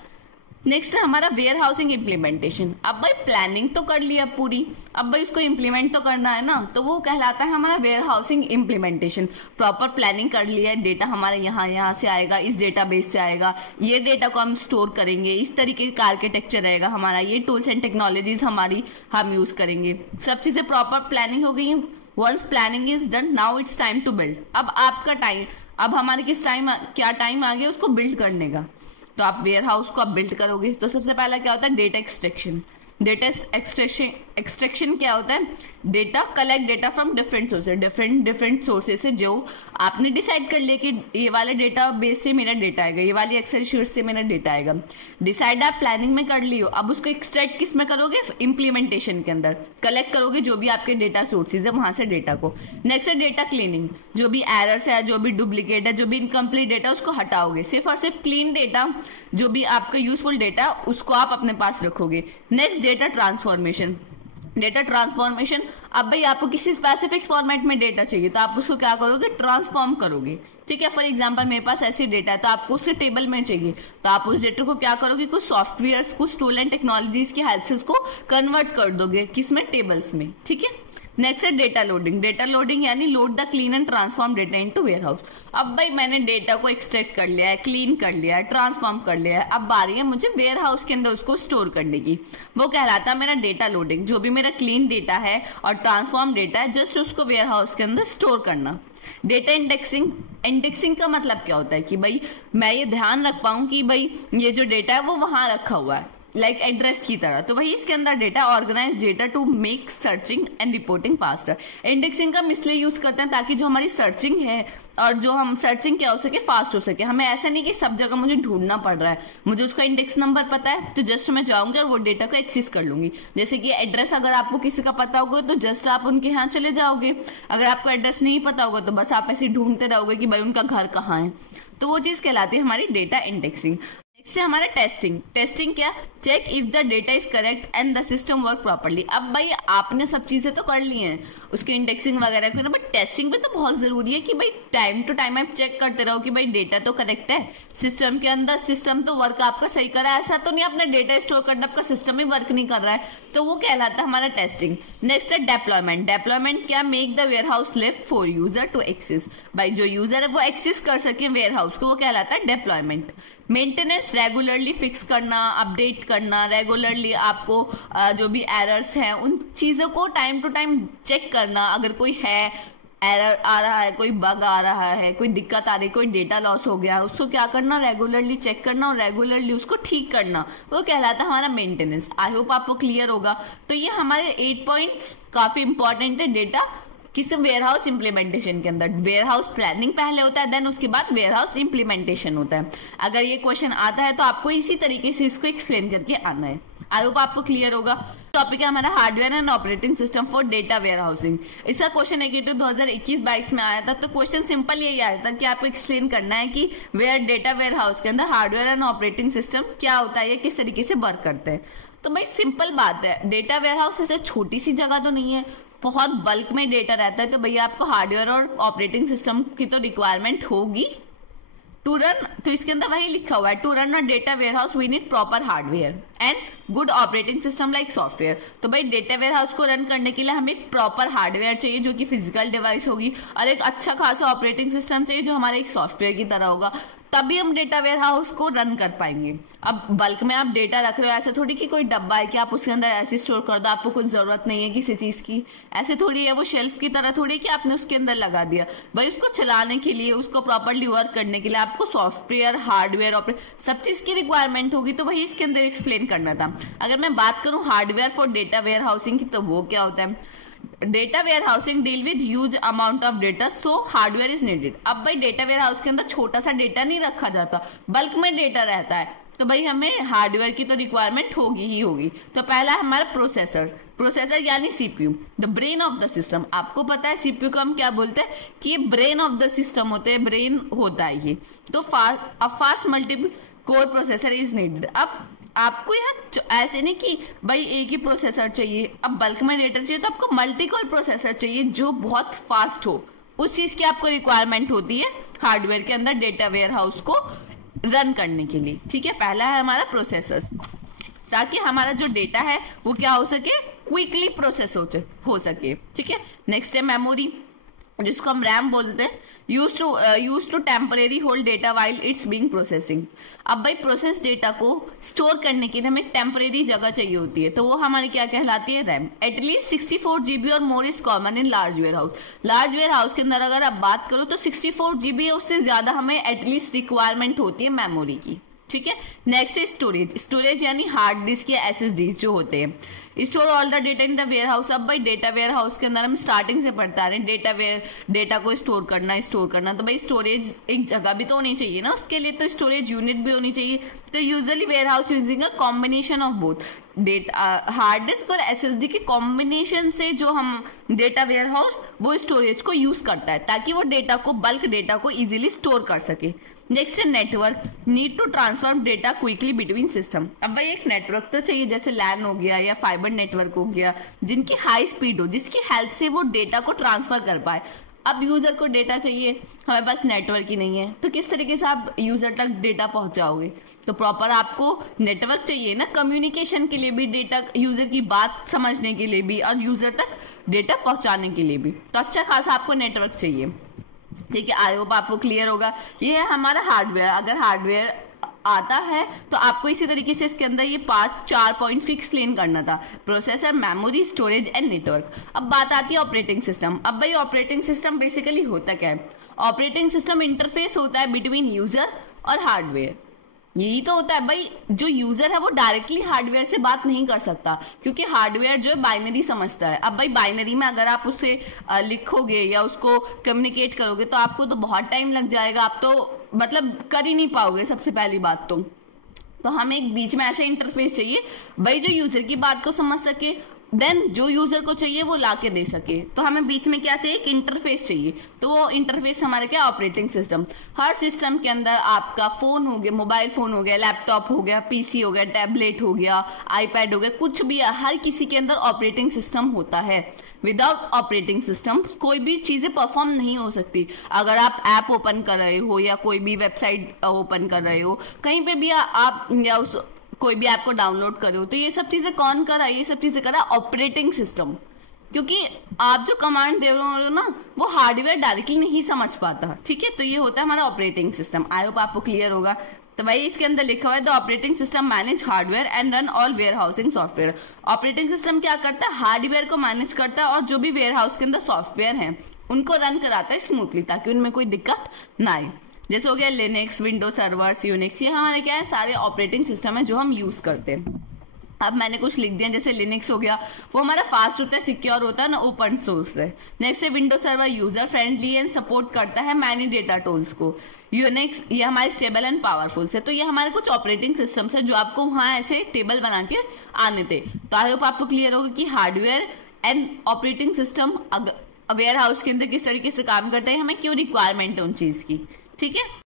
नेक्स्ट है हमारा वेयर हाउसिंग इम्प्लीमेंटेशन। अब भाई प्लानिंग तो कर लिया पूरी, अब भाई उसको इम्प्लीमेंट तो करना है ना, तो वो कहलाता है हमारा warehousing implementation. Proper planning कर लिया है, डेटा हमारे यहाँ से आएगा, इस डेटाबेस से आएगा, ये डेटा को हम स्टोर करेंगे, इस तरीके का आर्किटेक्चर रहेगा हमारा, ये टूल्स एंड टेक्नोलॉजीज हम यूज करेंगे। सब चीजें प्रॉपर प्लानिंग हो गई। Once planning is done, now it's time to build. अब आपका टाइम, अब हमारे क्या टाइम आ गया उसको बिल्ड करने का। तो आप वेयर हाउस को आप बिल्ड करोगे तो सबसे पहला क्या होता है, डेटा एक्सट्रैक्शन। डेटा एक्सट्रैक्शन क्या होता है, data collect data from different sources, different sources से जो आपने डिसाइड कर लिया कि ये वाले डेटा बेस से मेरा डेटा आएगा, ये वाली एक्सेल शीट से मेरा डेटा आएगा। डिसाइड आप प्लानिंग में कर लियो, अब उसको एक्सट्रैक्ट किस में करोगे, इम्प्लीमेंटेशन के अंदर कलेक्ट करोगे जो भी आपके डेटा सोर्सेज है वहां से डेटा को। नेक्स्ट है डेटा क्लीनिंग, जो भी एरर्स है, जो भी डुप्लीकेट है, जो भी इनकम्प्लीट डेटा उसको हटाओगे, सिर्फ और सिर्फ क्लीन डेटा, जो भी आपका यूजफुल डेटा उसको आप अपने पास रखोगे। Next data transformation. Data transformation, अब भाई आपको किसी स्पेसिफिक फॉर्मेट में डेटा चाहिए तो आप उसको क्या करोगे, ट्रांसफॉर्म करोगे। ठीक है, फॉर एग्जांपल मेरे पास ऐसी डेटा है तो आपको उसके टेबल में चाहिए तो आप उस डेटा को क्या करोगे, कुछ सॉफ्टवेयर, कुछ टूल एंड टेक्नोलॉजीज की हेल्प से उसको कन्वर्ट कर दोगे, किसमें, टेबल्स में। ठीक है, नेक्स्ट है डेटा लोडिंग। डेटा लोडिंग यानी load the clean and transform data into warehouse. अब भाई मैंने डेटा को एक्सट्रैक्ट कर लिया है, क्लीन कर लिया है, ट्रांसफॉर्म कर लिया है, अब बारी है मुझे वेयर हाउस के अंदर उसको स्टोर करने की। वो कहलाता है मेरा डेटा लोडिंग। जो भी मेरा क्लीन डेटा है और ट्रांसफॉर्म डेटा है, जस्ट उसको वेयर हाउस के अंदर स्टोर करना। Data indexing. इंडेक्सिंग का मतलब क्या होता है कि भाई मैं ये ध्यान रख पाऊं कि भाई ये जो डेटा है वो वहां रखा हुआ है, लाइक एड्रेस की तरह। तो वही इसके अंदर data organize data to make searching and reporting faster. Indexing का हम इसलिए यूज करते हैं ताकि जो हमारी सर्चिंग है और जो हम सर्चिंग क्या हो सके, फास्ट हो सके। हमें ऐसा नहीं कि सब जगह मुझे ढूंढना पड़ रहा है, मुझे उसका इंडेक्स नंबर पता है तो जस्ट मैं जाऊंगी और वो डेटा को एक्सेस कर लूंगी। जैसे कि एड्रेस अगर आपको किसी का पता होगा तो जस्ट आप उनके यहाँ चले जाओगे, अगर आपको एड्रेस नहीं पता होगा तो बस आप ऐसे ढूंढते रहोगे कि भाई उनका घर कहाँ है। तो वो चीज कहलाती है हमारी डेटा इंडेक्सिंग। से हमारा टेस्टिंग। टेस्टिंग क्या, check if the data is correct and the system work properly. अब भाई आपने सब चीजें तो कर ली हैं, उसकी इंडेक्सिंग वगैरह करना, बट टेस्टिंग भी तो बहुत जरूरी है कि भाई टाइम टू टाइम आप चेक करते रहो कि भाई डेटा तो करेक्ट है सिस्टम के अंदर, सिस्टम तो वर्क आपका सही कर रहा है। ऐसा तो नहीं अपना डेटा स्टोर करना आपका सिस्टम ही वर्क नहीं कर रहा है, तो वो कहलाता है हमारा टेस्टिंग। नेक्स्ट है डेप्लॉयमेंट। डेप्लॉयमेट क्या, make the warehouse live for user to access. भाई जो यूजर है वो एक्सेस कर सके वेयर हाउस को, वो कहलाता है डेप्लॉयमेंट। मेंटेनेंस, रेगुलरली फिक्स करना, अपडेट करना, रेगुलरली आपको जो भी एरर्स हैं उन चीजों को टाइम टू टाइम चेक करना। अगर कोई है एरर आ रहा है, कोई बग आ रहा है, कोई दिक्कत आ रही है, कोई डेटा लॉस हो गया, उसको क्या करना, रेगुलरली चेक करना और रेगुलरली उसको ठीक करना, वो कहलाता है हमारा मेंटेनेंस। आई होप आपको क्लियर होगा। तो ये हमारे 8 पॉइंट्स काफी इंपॉर्टेंट है डेटा किस वेयर हाउस इम्प्लीमेंटेशन के अंदर। वेयर हाउस प्लानिंग पहले होता है, देन उसके बाद वेयर हाउस इम्प्लीमेंटेशन होता है। अगर ये क्वेश्चन आता है तो आपको इसी तरीके से इसको एक्सप्लेन करके आना है। आई होप आपको क्लियर होगा। टॉपिक है हमारा hardware and operating system for data warehousing. इसका क्वेश्चन एकेटिव 2021-22 में आया था। तो क्वेश्चन सिंपल यही आया था कि आपको एक्सप्लेन करना है कि डेटा वेयर हाउस के अंदर हार्डवेयर एंड ऑपरेटिंग सिस्टम क्या होता है, किस तरीके से वर्क करते हैं। तो भाई सिंपल बात है, डेटा वेयर हाउस ऐसे छोटी सी जगह तो नहीं है, बहुत बल्क में डेटा रहता है। तो भैया आपको हार्डवेयर और ऑपरेटिंग सिस्टम की तो रिक्वायरमेंट होगी टू रन। तो इसके अंदर वही लिखा हुआ है, to run a data warehouse we need proper hardware and good operating system like software. तो भाई डेटा वेयर हाउस को रन करने के लिए हमें एक प्रॉपर हार्डवेयर चाहिए जो कि फिजिकल डिवाइस होगी, और एक अच्छा खासा ऑपरेटिंग सिस्टम चाहिए जो हमारे एक सॉफ्टवेयर की तरह होगा, तभी हम डेटा वेयर हाउस को रन कर पाएंगे। अब बल्क में आप डेटा रख रहे हो, ऐसा थोड़ी कि कोई डब्बा है कि आप उसके अंदर ऐसे स्टोर कर दो, आपको कुछ जरूरत नहीं है किसी चीज की, ऐसे थोड़ी है। वो शेल्फ की तरह थोड़ी कि आपने उसके अंदर लगा दिया। भाई उसको चलाने के लिए, उसको प्रॉपरली वर्क करने के लिए आपको सॉफ्टवेयर, हार्डवेयर, सब चीज की रिक्वायरमेंट होगी। तो वही इसके अंदर एक्सप्लेन करना था। अगर मैं बात करूं hardware for data warehousing की, तो वो क्या होता है, data warehousing deal with huge amount of data so hardware is needed. अब भाई डेटा वेयर हाउस के अंदर छोटा सा डेटा नहीं रखा जाता, बल्क में डेटा रहता है, तो भाई हमें हार्डवेयर की तो रिक्वायरमेंट होगी ही होगी। तो पहला है हमारा प्रोसेसर। प्रोसेसर यानी CPU, the brain of the system. आपको पता है सीपीयू को हम क्या बोलते हैं कि ये ब्रेन ऑफ द सिस्टम होते हैं, ब्रेन होता है ये। तो fast multiple core processor is needed. अब आपको यहाँ ऐसे नहीं कि भाई एक ही प्रोसेसर चाहिए, अब बल्क में डेटा चाहिए तो आपको मल्टी कोर प्रोसेसर चाहिए जो बहुत फास्ट हो, उस चीज की आपको रिक्वायरमेंट होती है हार्डवेयर के अंदर डेटा वेयर हाउस को रन करने के लिए। ठीक है, पहला है हमारा प्रोसेसर्स, ताकि हमारा जो डेटा है वो क्या हो सके, क्विकली प्रोसेस हो सके। ठीक है, नेक्स्ट है मेमोरी, जिसको हम रैम बोलते हैं, use to temporary hold data while it's being processing. अब भाई प्रोसेस डेटा को स्टोर करने के लिए हमें एक टेम्परेरी जगह चाहिए होती है, तो वो हमारी क्या कहलाती है, रैम। एटलीस्ट 64 GB और more is common in large warehouse. Large warehouse के अंदर अगर आप बात करो तो 64 GB उससे ज्यादा हमें एटलीस्ट रिक्वायरमेंट होती है मेमोरी की। ठीक है, नेक्स्ट है स्टोरेज। स्टोरेज यानी हार्ड डिस्क या SSD जो होते हैं, store all the data in the warehouse. अब भाई डेटा वेयर हाउस के अंदर हम स्टार्टिंग से पढ़ते आ रहे हैं डेटा को स्टोर करना, तो भाई स्टोरेज एक जगह भी तो होनी चाहिए ना उसके लिए, तो स्टोरेज यूनिट भी होनी चाहिए। तो usually warehouse using a combination of both data hard disk और SSD के कॉम्बिनेशन से जो हम डेटा वेयर हाउस वो स्टोरेज को यूज करता है, ताकि वो डेटा को, बल्क डेटा को इजीली स्टोर कर सके। नेक्स्ट है network, need to transfer data quickly between system. अब भाई एक नेटवर्क तो चाहिए, जैसे लैन हो गया या फाइबर नेटवर्क हो गया, जिनकी हाई स्पीड हो, जिसकी हेल्प से वो डेटा को ट्रांसफर कर पाए। अब यूजर को डेटा चाहिए, हमें पास नेटवर्क ही नहीं है, तो किस तरीके से आप यूजर तक डेटा पहुंचाओगे, तो प्रॉपर आपको नेटवर्क चाहिए ना, कम्युनिकेशन के लिए भी, डेटा यूजर की बात समझने के लिए भी, और यूजर तक डेटा पहुंचाने के लिए भी, तो अच्छा खासा आपको नेटवर्क चाहिए। ठीक है, आई होप आपको क्लियर होगा। ये है हमारा हार्डवेयर। अगर हार्डवेयर आता है तो आपको इसी तरीके से इसके अंदर ये 4 पॉइंट्स को एक्सप्लेन करना था, processor, memory, storage and network. अब बात आती है ऑपरेटिंग सिस्टम। अब भाई ऑपरेटिंग सिस्टम बेसिकली होता क्या है, ऑपरेटिंग सिस्टम इंटरफेस होता है बिटवीन यूजर और हार्डवेयर। यही तो होता है भाई, जो यूजर है वो डायरेक्टली हार्डवेयर से बात नहीं कर सकता, क्योंकि हार्डवेयर जो है बाइनरी समझता है। अब भाई बाइनरी में अगर आप उससे लिखोगे या उसको कम्युनिकेट करोगे तो आपको तो बहुत टाइम लग जाएगा, आप तो मतलब कर ही नहीं पाओगे सबसे पहली बात तो हमें एक बीच में ऐसे इंटरफेस चाहिए भाई जो यूजर की बात को समझ सके, देन जो यूजर को चाहिए वो ला के दे सके। तो हमें बीच में क्या चाहिए, एक इंटरफेस चाहिए। तो वो इंटरफेस हमारा क्या, ऑपरेटिंग सिस्टम। हर सिस्टम के अंदर आपका फोन हो गया, मोबाइल फोन हो गया, लैपटॉप हो गया, पीसी हो गया, टैबलेट हो गया, आईपैड हो गया, कुछ भी है, हर किसी के अंदर ऑपरेटिंग सिस्टम होता है। विदाउट ऑपरेटिंग सिस्टम कोई भी चीजें परफॉर्म नहीं हो सकती। अगर आप ऐप ओपन कर रहे हो या कोई भी वेबसाइट ओपन कर रहे हो, कहीं पे भी आप या उस कोई भी ऐप को डाउनलोड कर रहे हो, तो ये सब चीजें कौन कर रहा है, ये सब चीजें कर रहा है ऑपरेटिंग सिस्टम। क्योंकि आप जो कमांड दे रहे हो ना वो हार्डवेयर डायरेक्टली नहीं समझ पाता, ठीक है। तो ये होता है हमारा ऑपरेटिंग सिस्टम। आई होप आपको क्लियर होगा। तो भाई इसके अंदर लिखा हुआ है the operating system manage hardware and run all warehousing software. Operating system क्या करता है, हार्डवेयर को मैनेज करता है और जो भी वेयर हाउस के अंदर सॉफ्टवेयर है उनको रन कराता है स्मूथली, ताकि उनमें कोई दिक्कत ना आए। जैसे हो गया लिनक्स, विंडोज सर्वर्स, यूनिक्स, ये हमारे क्या है, सारे ऑपरेटिंग सिस्टम है जो हम यूज करते हैं। अब मैंने कुछ लिख दिया, जैसे लिनक्स हो गया, वो हमारा फास्ट होता है, सिक्योर होता है ना, ओपन सोर्स है। नेक्स्ट है Windows server, user friendly and support करता है मैनी डेटा टूल्स को। यूनिक्स ये हमारे स्टेबल एंड पावरफुल है। तो ये हमारे कुछ ऑपरेटिंग सिस्टम्स है जो आपको वहां ऐसे टेबल बना के आने थे। तो आई होप आपको क्लियर होगा कि hardware and operating system warehouse के अंदर किस तरीके से काम करते हैं, हमें क्यों रिक्वायरमेंट है उन चीज की, ठीक है।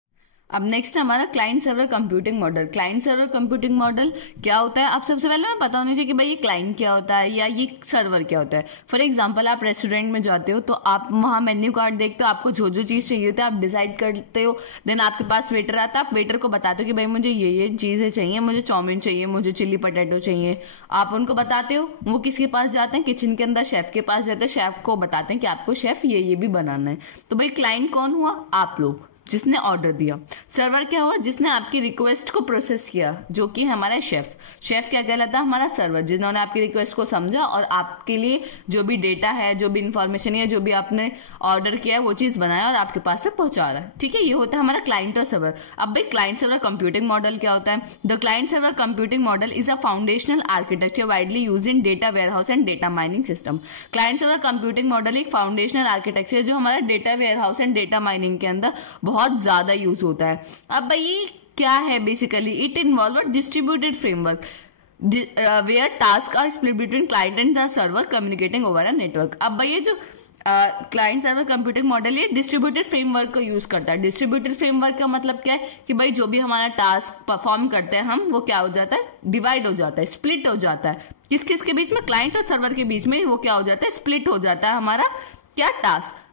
अब नेक्स्ट है हमारा client server computing model. Client server computing model क्या होता है, आप सबसे पहले हमें पता होना चाहिए कि भाई ये क्लाइंट क्या होता है या ये सर्वर क्या होता है। फॉर एग्जांपल आप रेस्टोरेंट में जाते हो तो आप वहां मेन्यू कार्ड देखते हो, आपको जो जो चीज चाहिए होती है आप डिसाइड करते हो, देन आपके पास वेटर आता है, आप वेटर को बताते हो कि भाई मुझे ये चीजें चाहिए, मुझे चाउमीन चाहिए, मुझे चिल्ली पटेटो चाहिए। आप उनको बताते हो, वो किसके पास जाते हैं, किचन के अंदर शेफ के पास जाते हैं, शेफ को बताते हैं कि आपको शेफ ये भी बनाना है। तो भाई क्लाइंट कौन हुआ, आप लोग जिसने ऑर्डर दिया। सर्वर क्या हुआ, जिसने आपकी रिक्वेस्ट को प्रोसेस किया, जो कि हमारा शेफ। शेफ क्या कहलाता है, हमारा सर्वर, जिन्होंने आपकी रिक्वेस्ट को समझा और आपके लिए जो भी डेटा है, जो भी इंफॉर्मेशन है, जो भी आपने ऑर्डर किया है वो चीज बनाया और आपके पास से पहुंचा रहा है, ठीक है। ये होता है हमारा क्लाइंट और सर्वर। अब भाई क्लाइंट सर्वर कंप्यूटिंग मॉडल क्या होता है, the client server computing model is a foundational architecture widely use in data warehouse and data mining system. Client server computing model एक फाउंडेशनल आर्किटेक्चर जो हमारा data warehouse and data mining के अंदर बहुत ज्यादा यूज होता है। अब भाई क्या है, basically it involve a distributed framework where task are split between client and the server communicating over a network. अब भाई ये जो क्लाइंट सर्वर कंप्यूटिंग मॉडल ये डिस्ट्रीब्यूटेड फ्रेमवर्क को यूज करता है। डिस्ट्रीब्यूटेड फ्रेमवर्क का मतलब क्या है कि भाई जो भी हमारा टास्क परफॉर्म करते हैं हम, वो क्या हो जाता है, डिवाइड हो जाता है, स्प्लिट हो जाता है। किस किस के बीच में, क्लाइंट और सर्वर के बीच में वो क्या हो जाता है, स्प्लिट हो जाता है हमारा क्या task.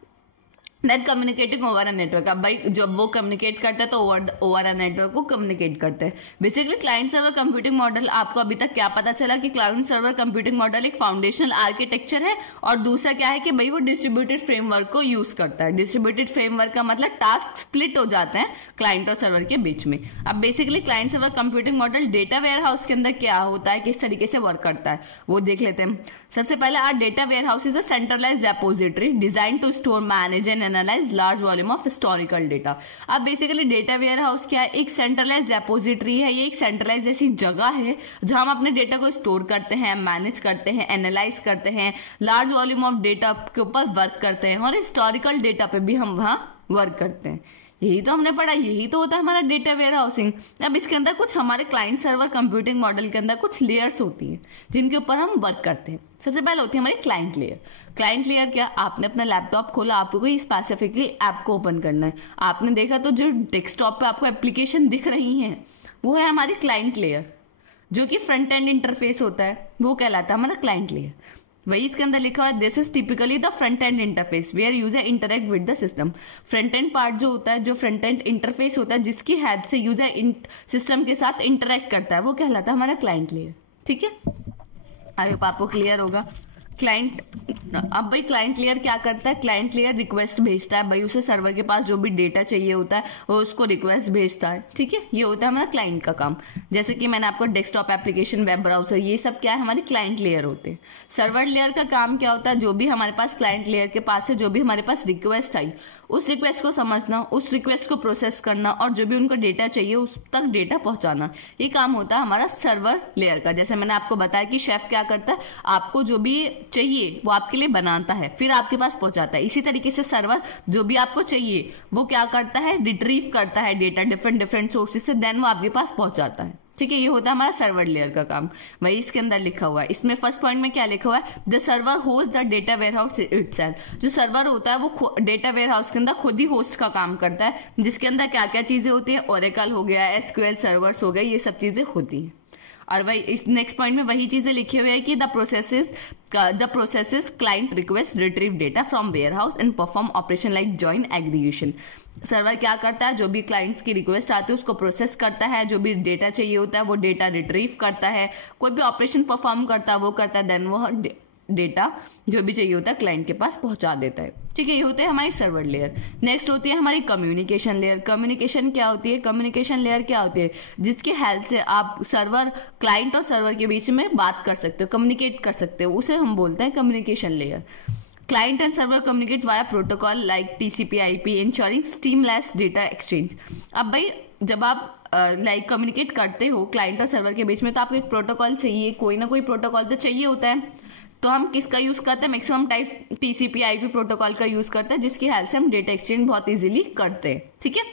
Then communicating over a network. अब भाई जब वो कम्युनिकेट करता है तो ओवर अ नेटवर्क को कम्युनिकेट करते हैं। Basically client server computing model, आपको अभी तक क्या पता चला कि क्लाइंट सर्वर कंप्यूटिंग मॉडल एक फाउंडेशनल आर्किटेक्चर है और दूसरा क्या है कि भाई वो डिस्ट्रीब्यूटेड फ्रेमवर्क को यूज करता है। डिस्ट्रीब्यूटेड फ्रेमवर्क का मतलब टास्क स्प्लिट हो जाते हैं क्लाइंट और सर्वर के बीच में। अब basically client server computing model data warehouse के अंदर क्या होता है, किस तरीके से वर्क करता है वो देख लेते हैं। सबसे पहले our data warehouse is a centralized repository design to store, manage and analyze large volume of historical data. अब बेसिकली डेटा वेयर हाउस क्या है, एक सेंट्रलाइज्ड रेपोजिटरी है। ये एक सेंट्रलाइज ऐसी जगह है जहां हम अपने डेटा को स्टोर करते हैं, मैनेज करते हैं, एनालाइज करते हैं, लार्ज वॉल्यूम ऑफ डेटा के ऊपर वर्क करते हैं और हिस्टोरिकल डेटा पे भी हम वहां वर्क करते हैं। यही तो हमने पढ़ा, यही तो होता है हमारा डेटा वेयर हाउसिंग। अब इसके अंदर कुछ हमारे क्लाइंट सर्वर कंप्यूटिंग मॉडल के अंदर कुछ लेयर्स होती हैं जिनके ऊपर हम वर्क करते हैं। सबसे पहले होती है हमारी क्लाइंट लेयर। क्लाइंट लेयर क्या, आपने अपना लैपटॉप खोला, आपको कोई स्पेसिफिकली ऐप को ओपन करना है, आपने देखा तो जो डेस्कटॉप पे आपको एप्लीकेशन दिख रही है वो है हमारी क्लाइंट लेयर। जो कि फ्रंट एंड इंटरफेस होता है वो कहलाता है हमारा क्लाइंट लेयर। वही इसके अंदर लिखा हुआ है, this is typically the front end interface where user interact with the system. Front end part जो होता है, जो फ्रंट एंड इंटरफेस होता है, जिसकी हेल्प से यूजर सिस्टम के साथ इंटरेक्ट करता है, वो कहलाता है हमारा क्लाइंट लेयर, ठीक है। आई होप आपको क्लियर होगा। क्लाइंट, अब भाई क्लाइंट लेयर क्या करता है, क्लाइंट लेयर रिक्वेस्ट भेजता है, भाई उसे सर्वर के पास जो भी डेटा चाहिए होता है वो उसको रिक्वेस्ट भेजता है, ठीक है। ये होता है हमारा क्लाइंट का काम। जैसे कि मैंने आपको डेस्कटॉप एप्लीकेशन, वेब ब्राउजर, ये सब क्या है, हमारे क्लाइंट लेयर होते हैं। सर्वर लेयर का काम क्या होता है, जो भी हमारे पास क्लाइंट लेयर के पास है, जो भी हमारे पास रिक्वेस्ट आई उस रिक्वेस्ट को समझना, उस रिक्वेस्ट को प्रोसेस करना और जो भी उनको डेटा चाहिए उस तक डेटा पहुंचाना, ये काम होता है हमारा सर्वर लेयर का। जैसे मैंने आपको बताया कि शेफ क्या करता है, आपको जो भी चाहिए वो आपके लिए बनाता है, फिर आपके पास पहुंचाता है। इसी तरीके से सर्वर जो भी आपको चाहिए वो क्या करता है, रिट्रीव करता है डेटा डिफरेंट सोर्सेज से, देन वो आपके पास पहुंचाता है। ठीक है, ये होता है हमारा सर्वर लेयर का काम। वही इसके अंदर लिखा हुआ है। इसमें फर्स्ट पॉइंट में क्या लिखा हुआ है, the server host the data warehouse itself. जो सर्वर होता है वो डेटा वेयरहाउस के अंदर खुद ही होस्ट का काम करता है, जिसके अंदर क्या क्या चीजें होती है, ओरेकल हो गया, एसक्यूएल सर्वर्स हो गए, ये सब चीजें होती हैं। और वही इस नेक्स्ट पॉइंट में वही चीजें लिखी हुई है कि the processes client request retrieve data from warehouse and perform operation like join aggregation. Server क्या करता है, जो भी क्लाइंट्स की रिक्वेस्ट आती है उसको प्रोसेस करता है, जो भी डेटा चाहिए होता है वो डेटा रिट्रीव करता है, कोई भी ऑपरेशन परफॉर्म करता है वो करता है, देन वो डेटा जो भी चाहिए होता है क्लाइंट के पास पहुंचा देता है। ठीक है, ये होते हैं हमारी सर्वर लेयर। नेक्स्ट होती है हमारी कम्युनिकेशन लेयर। कम्युनिकेशन क्या होती है, कम्युनिकेशन लेयर क्या होती है, जिसकी हेल्प से आप सर्वर, क्लाइंट और सर्वर के बीच में बात कर सकते हो, कम्युनिकेट कर सकते हो, उसे हम बोलते हैं communication layer. Client and server communicate via protocol like TCP/IP ensuring seamless data exchange. अब भाई जब आप कम्युनिकेट करते हो क्लाइंट और सर्वर के बीच में, तो आपको एक प्रोटोकॉल चाहिए, कोई ना कोई प्रोटोकॉल तो चाहिए होता है। तो हम किसका यूज करते हैं, मैक्सिमम टाइप TCP/IP प्रोटोकॉल का यूज करते हैं, जिसकी हेल्प से हम डेटा एक्सचेंज बहुत इजीली करते हैं। ठीक है,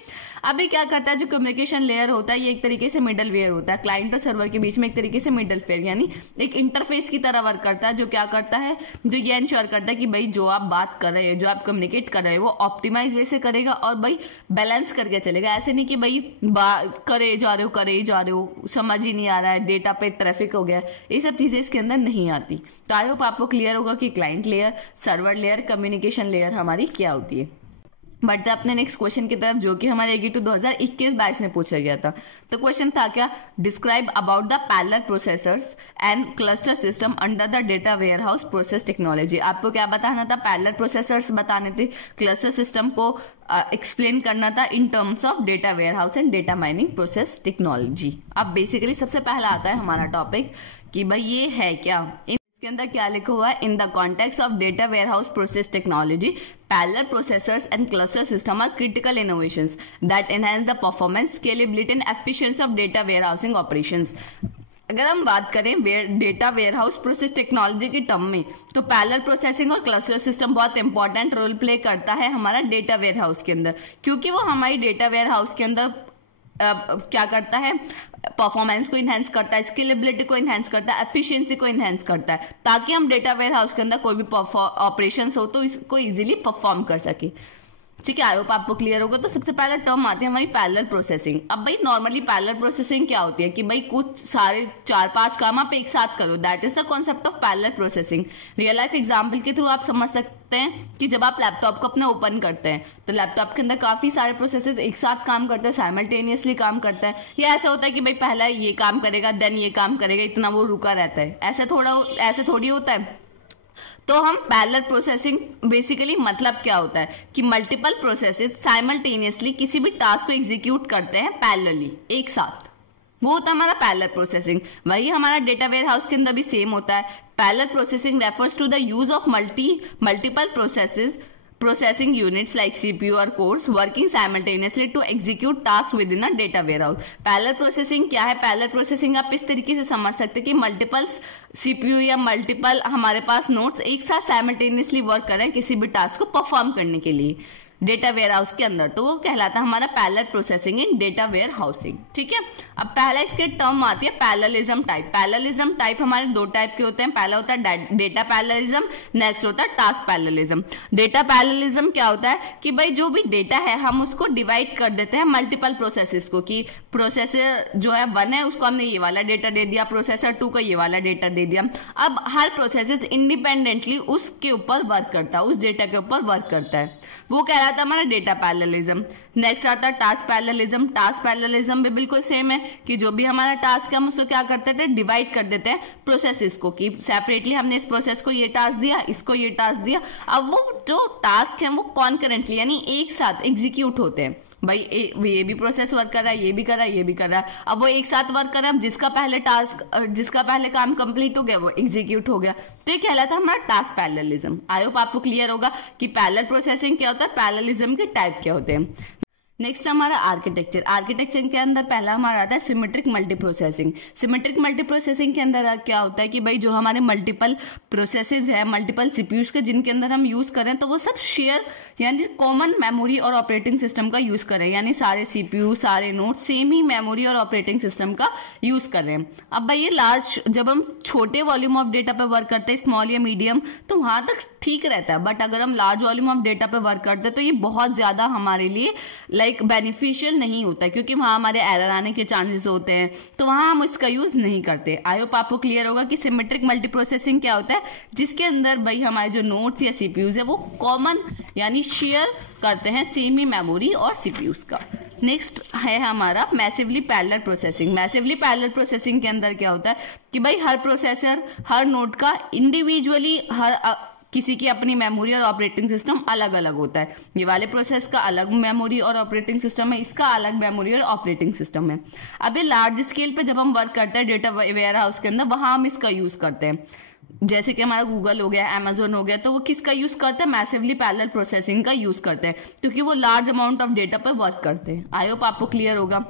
अब ये क्या करता है, जो कम्युनिकेशन लेयर होता है ये एक तरीके से मिडल वेयर होता है, क्लाइंट और सर्वर के बीच में एक तरीके से मिडल वेयर यानी एक इंटरफेस की तरह वर्क करता है, जो क्या करता है, जो ये इंश्योर करता है कि भाई जो आप बात कर रहे हैं, जो आप कम्युनिकेट कर रहे हैं वो ऑप्टिमाइज वे से करेगा और भाई बैलेंस करके चलेगा। ऐसे नहीं कि भाई करे जा रहे हो, समझ ही नहीं आ रहा है, डेटा पे ट्रैफिक हो गया, ये सब चीजें इसके अंदर नहीं आती। तो आई होप आपको क्लियर होगा कि client layer, server layer, communication layer हमारी क्या होती है। बढ़ते अपने नेक्स्ट क्वेश्चन की तरफ, जो कि हमारे AGT 2021-22 में पूछा गया था। तो क्वेश्चन था क्या, describe about the parallel processors and cluster system under the data warehouse process technology. आपको क्या बताना था, पैरेलल प्रोसेसर्स बताने थे, क्लस्टर सिस्टम को एक्सप्लेन करना था in terms of data warehouse and data mining process technology. अब बेसिकली सबसे पहला आता है हमारा टॉपिक कि भाई ये है क्या, इसके अंदर क्या लिखा हुआ है, in the context of data warehouse process technology parallel processors and cluster system are critical innovations that enhance the performance, scalability and efficiency of data warehousing operations. अगर हम बात करें डेटा वेयरहाउस प्रोसेस टेक्नोलॉजी के term में, तो parallel processing और cluster system बहुत important role play करता है हमारा डेटा वेयरहाउस के अंदर, क्योंकि वो हमारी डेटा वेयरहाउस के अंदर क्या करता है, परफॉर्मेंस को इनहेंस करता है, स्केलेबिलिटी को इनहेंस करता है, एफिशिएंसी को इनहेंस करता है, ताकि हम डेटा वेयरहाउस के अंदर कोई भी ऑपरेशंस हो तो इसको इजीली परफॉर्म कर सके। ठीक है, आई होप आपको क्लियर होगा। तो सबसे पहला टर्म आती है हमारी पैरेलल प्रोसेसिंग। अब भाई नॉर्मली पैरेलल प्रोसेसिंग क्या होती है कि भाई कुछ सारे 4-5 काम आप एक साथ करो, that is the concept of parallel processing. Real life example के थ्रू आप समझ सकते हैं कि जब आप लैपटॉप को अपने ओपन करते हैं तो लैपटॉप के अंदर काफी सारे प्रोसेसेस एक साथ काम करते हैं, साइमल्टेनियसली काम करते हैं। या ऐसा होता है कि भाई पहला ये काम करेगा देन ये काम करेगा, इतना वो रुका रहता है, ऐसे थोड़ी होता है। तो हम पैरेलल प्रोसेसिंग बेसिकली मतलब क्या होता है कि मल्टीपल प्रोसेसेस साइमल्टेनियसली किसी भी टास्क को एग्जीक्यूट करते हैं पैरेलली, एक साथ, वो होता है हमारा पैरेलल प्रोसेसिंग। वही हमारा डेटा वेयरहाउस के अंदर भी सेम होता है। Parallel processing refers to the use of multiple processing units like CPU or cores working simultaneously to execute tasks within a data warehouse। Parallel processing क्या है, पैरेलल प्रोसेसिंग आप इस तरीके से समझ सकते हैं कि मल्टीपल CPU या मल्टीपल हमारे पास नोड्स एक साथ साइमल्टेनियसली वर्क कर रहे हैं किसी भी टास्क को परफॉर्म करने के लिए डेटा वेयरहाउस के अंदर, तो वो कहलाता है हमारा parallel processing in data warehousing. ठीक है, अब पहला इसके टर्म आती है पैरेललिज्म टाइप। पैरेललिज्म टाइप हमारे दो टाइप के होते हैं, पहला होता है डेटा पैरेललिज्म, नेक्स्ट होता है टास्क पैरेललिज्म। डेटा पैरेललिज्म क्या होता है कि भाई जो भी डेटा है हम उसको डिवाइड कर देते हैं मल्टीपल प्रोसेसेस को, कि प्रोसेसर जो है 1 है उसको हमने ये वाला डेटा दे दिया, प्रोसेसर 2 को ये वाला डेटा दे दिया। अब हर प्रोसेस इंडिपेंडेंटली उसके ऊपर वर्क करता है, उस डेटा के ऊपर वर्क करता है, वो कहलाता है हमारा डेटा पैरेललिज्म। नेक्स्ट आता है टास्क पैरेललिज्म। टास्क पैरेललिज्म भी बिल्कुल सेम है कि जो भी हमारा टास्क है हम उसको क्या करते थे, डिवाइड कर देते हैं प्रोसेसेस को, कि सेपरेटली हमने इस प्रोसेस को ये टास्क दिया, इसको ये टास्क दिया। अब वो जो टास्क है वो कॉन्करेंटली यानी एक साथ एग्जीक्यूट होते हैं, भाई ये भी प्रोसेस वर्क कर रहा है, ये भी कर रहा है, ये भी कर रहा है, अब वो एक साथ वर्क कर रहा है। जिसका पहले काम कंप्लीट हो गया वो एग्जीक्यूट हो गया, तो ये कहलाता है हमारा टास्क पैरेललिज्म। आई होप आपको क्लियर होगा कि पैरेलल प्रोसेसिंग क्या होता है, पैरेललिज्म के टाइप क्या होते हैं। नेक्स्ट हमारा आर्किटेक्चर। आर्किटेक्चर के अंदर पहला हमारा आता है symmetric multi processing. Symmetric multi processing के अंदर क्या होता है कि भाई जो हमारे मल्टीपल प्रोसेसेस है, मल्टीपल सीपीयूज के जिनके अंदर हम यूज करें, तो वो सब शेयर यानी कॉमन मेमोरी और ऑपरेटिंग सिस्टम का यूज करें, यानी सारे सीपीयू सारे नोड सेम ही मेमोरी और ऑपरेटिंग सिस्टम का यूज कर रहे हैं। अब भाई ये लार्ज, जब हम छोटे वॉल्यूम ऑफ डेटा पे वर्क करते हैं, स्मॉल या मीडियम, तो वहां तक ठीक रहता है, बट अगर हम लार्ज वॉल्यूम ऑफ डेटा पे वर्क करते हैं तो ये बहुत ज्यादा हमारे लिए बेनिफिशियल नहीं होता है, क्योंकि वहां हमारे एरर आने के चांसेस होते हैं, तो वहां हम इसका यूज नहीं करते। आई होप आपको क्लियर होगा कि सिमेट्रिक मल्टी प्रोसेसिंग क्या होता है, जिसके अंदर भाई हमारे जो नोड्स या सीपीयूज है वो कॉमन यानी शेयर करते हैं सेम ही मेमोरी और सीपीयूज का। नेक्स्ट है हमारा massively parallel processing. Massively parallel processing के अंदर क्या होता है कि भाई हर प्रोसेसर हर नोड का इंडिविजुअली किसी की अपनी मेमोरी और ऑपरेटिंग सिस्टम अलग अलग होता है। ये वाले प्रोसेस का अलग मेमोरी और ऑपरेटिंग सिस्टम है, इसका अलग मेमोरी और ऑपरेटिंग सिस्टम है। अब ये लार्ज स्केल पे जब हम वर्क करते हैं डेटा वेयर हाउस के अंदर, वहां हम इसका यूज करते हैं। जैसे कि हमारा गूगल हो गया, अमेजोन हो गया, तो वो किसका यूज करते हैं, मैसिवली पैरेलल प्रोसेसिंग का यूज करते हैं, क्योंकि वो लार्ज अमाउंट ऑफ डेटा पे वर्क करते हैं। आई होप आपको क्लियर होगा।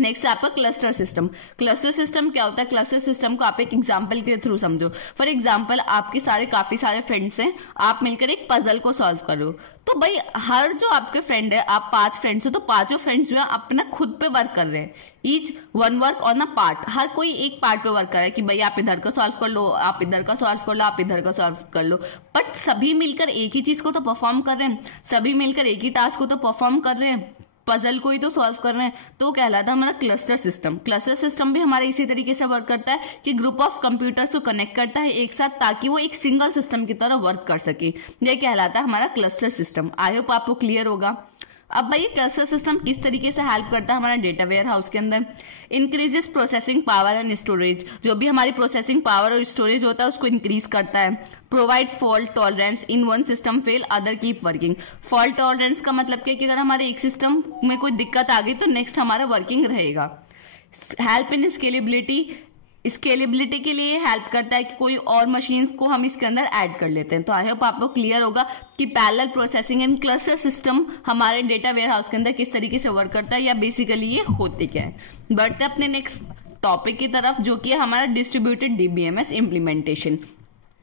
नेक्स्ट आपका क्लस्टर सिस्टम। क्लस्टर सिस्टम क्या होता है, क्लस्टर सिस्टम को आप एक एग्जांपल के थ्रू समझो। फॉर एग्जांपल आपके काफी सारे फ्रेंड्स हैं, आप मिलकर एक पजल को सॉल्व करो, तो भाई हर जो आपके फ्रेंड है, आप 5 फ्रेंड्स हो, तो पांचों फ्रेंड्स जो है अपना खुद पे वर्क कर रहे हैं, each one work on a part, हर कोई एक पार्ट पे वर्क कर रहा है कि भाई आप इधर का सॉल्व कर लो, आप इधर का सॉल्व कर लो, आप इधर का सॉल्व कर लो, बट सभी मिलकर एक ही चीज को तो परफॉर्म कर रहे हैं, सभी मिलकर एक ही टास्क को तो परफॉर्म कर रहे हैं, पजल को ही तो सॉल्व कर रहे हैं, तो कहलाता है हमारा क्लस्टर सिस्टम। क्लस्टर सिस्टम भी हमारे इसी तरीके से वर्क करता है कि ग्रुप ऑफ कंप्यूटर्स को कनेक्ट करता है एक साथ, ताकि वो एक सिंगल सिस्टम की तरह वर्क कर सके। ये कहलाता है हमारा क्लस्टर सिस्टम। आई होप आपको क्लियर होगा। अब भाई क्लस्टर सिस्टम किस तरीके से हेल्प करता है हमारा डेटा वेयर हाउस के अंदर, increases processing power and storage. जो भी हमारी प्रोसेसिंग पावर और स्टोरेज होता है उसको इंक्रीज करता है। Provide fault tolerance, in one system fail other keep working. Fault tolerance का मतलब क्या है कि अगर हमारे एक सिस्टम में कोई दिक्कत आ गई तो नेक्स्ट हमारा वर्किंग रहेगा। हेल्प इन स्केलेबिलिटी, स्केलेबिलिटी के लिए हेल्प करता है कि कोई और मशीन्स को हम इसके अंदर ऐड कर लेते हैं। तो आई होप आपको क्लियर होगा कि parallel processing and cluster system हमारे डेटा वेयर हाउस के अंदर किस तरीके से वर्क करता है, या बेसिकली ये होते क्या है। बढ़ते अपने नेक्स्ट टॉपिक की तरफ, जो कि है हमारा डिस्ट्रीब्यूटेड डीबीएमएस इम्प्लीमेंटेशन।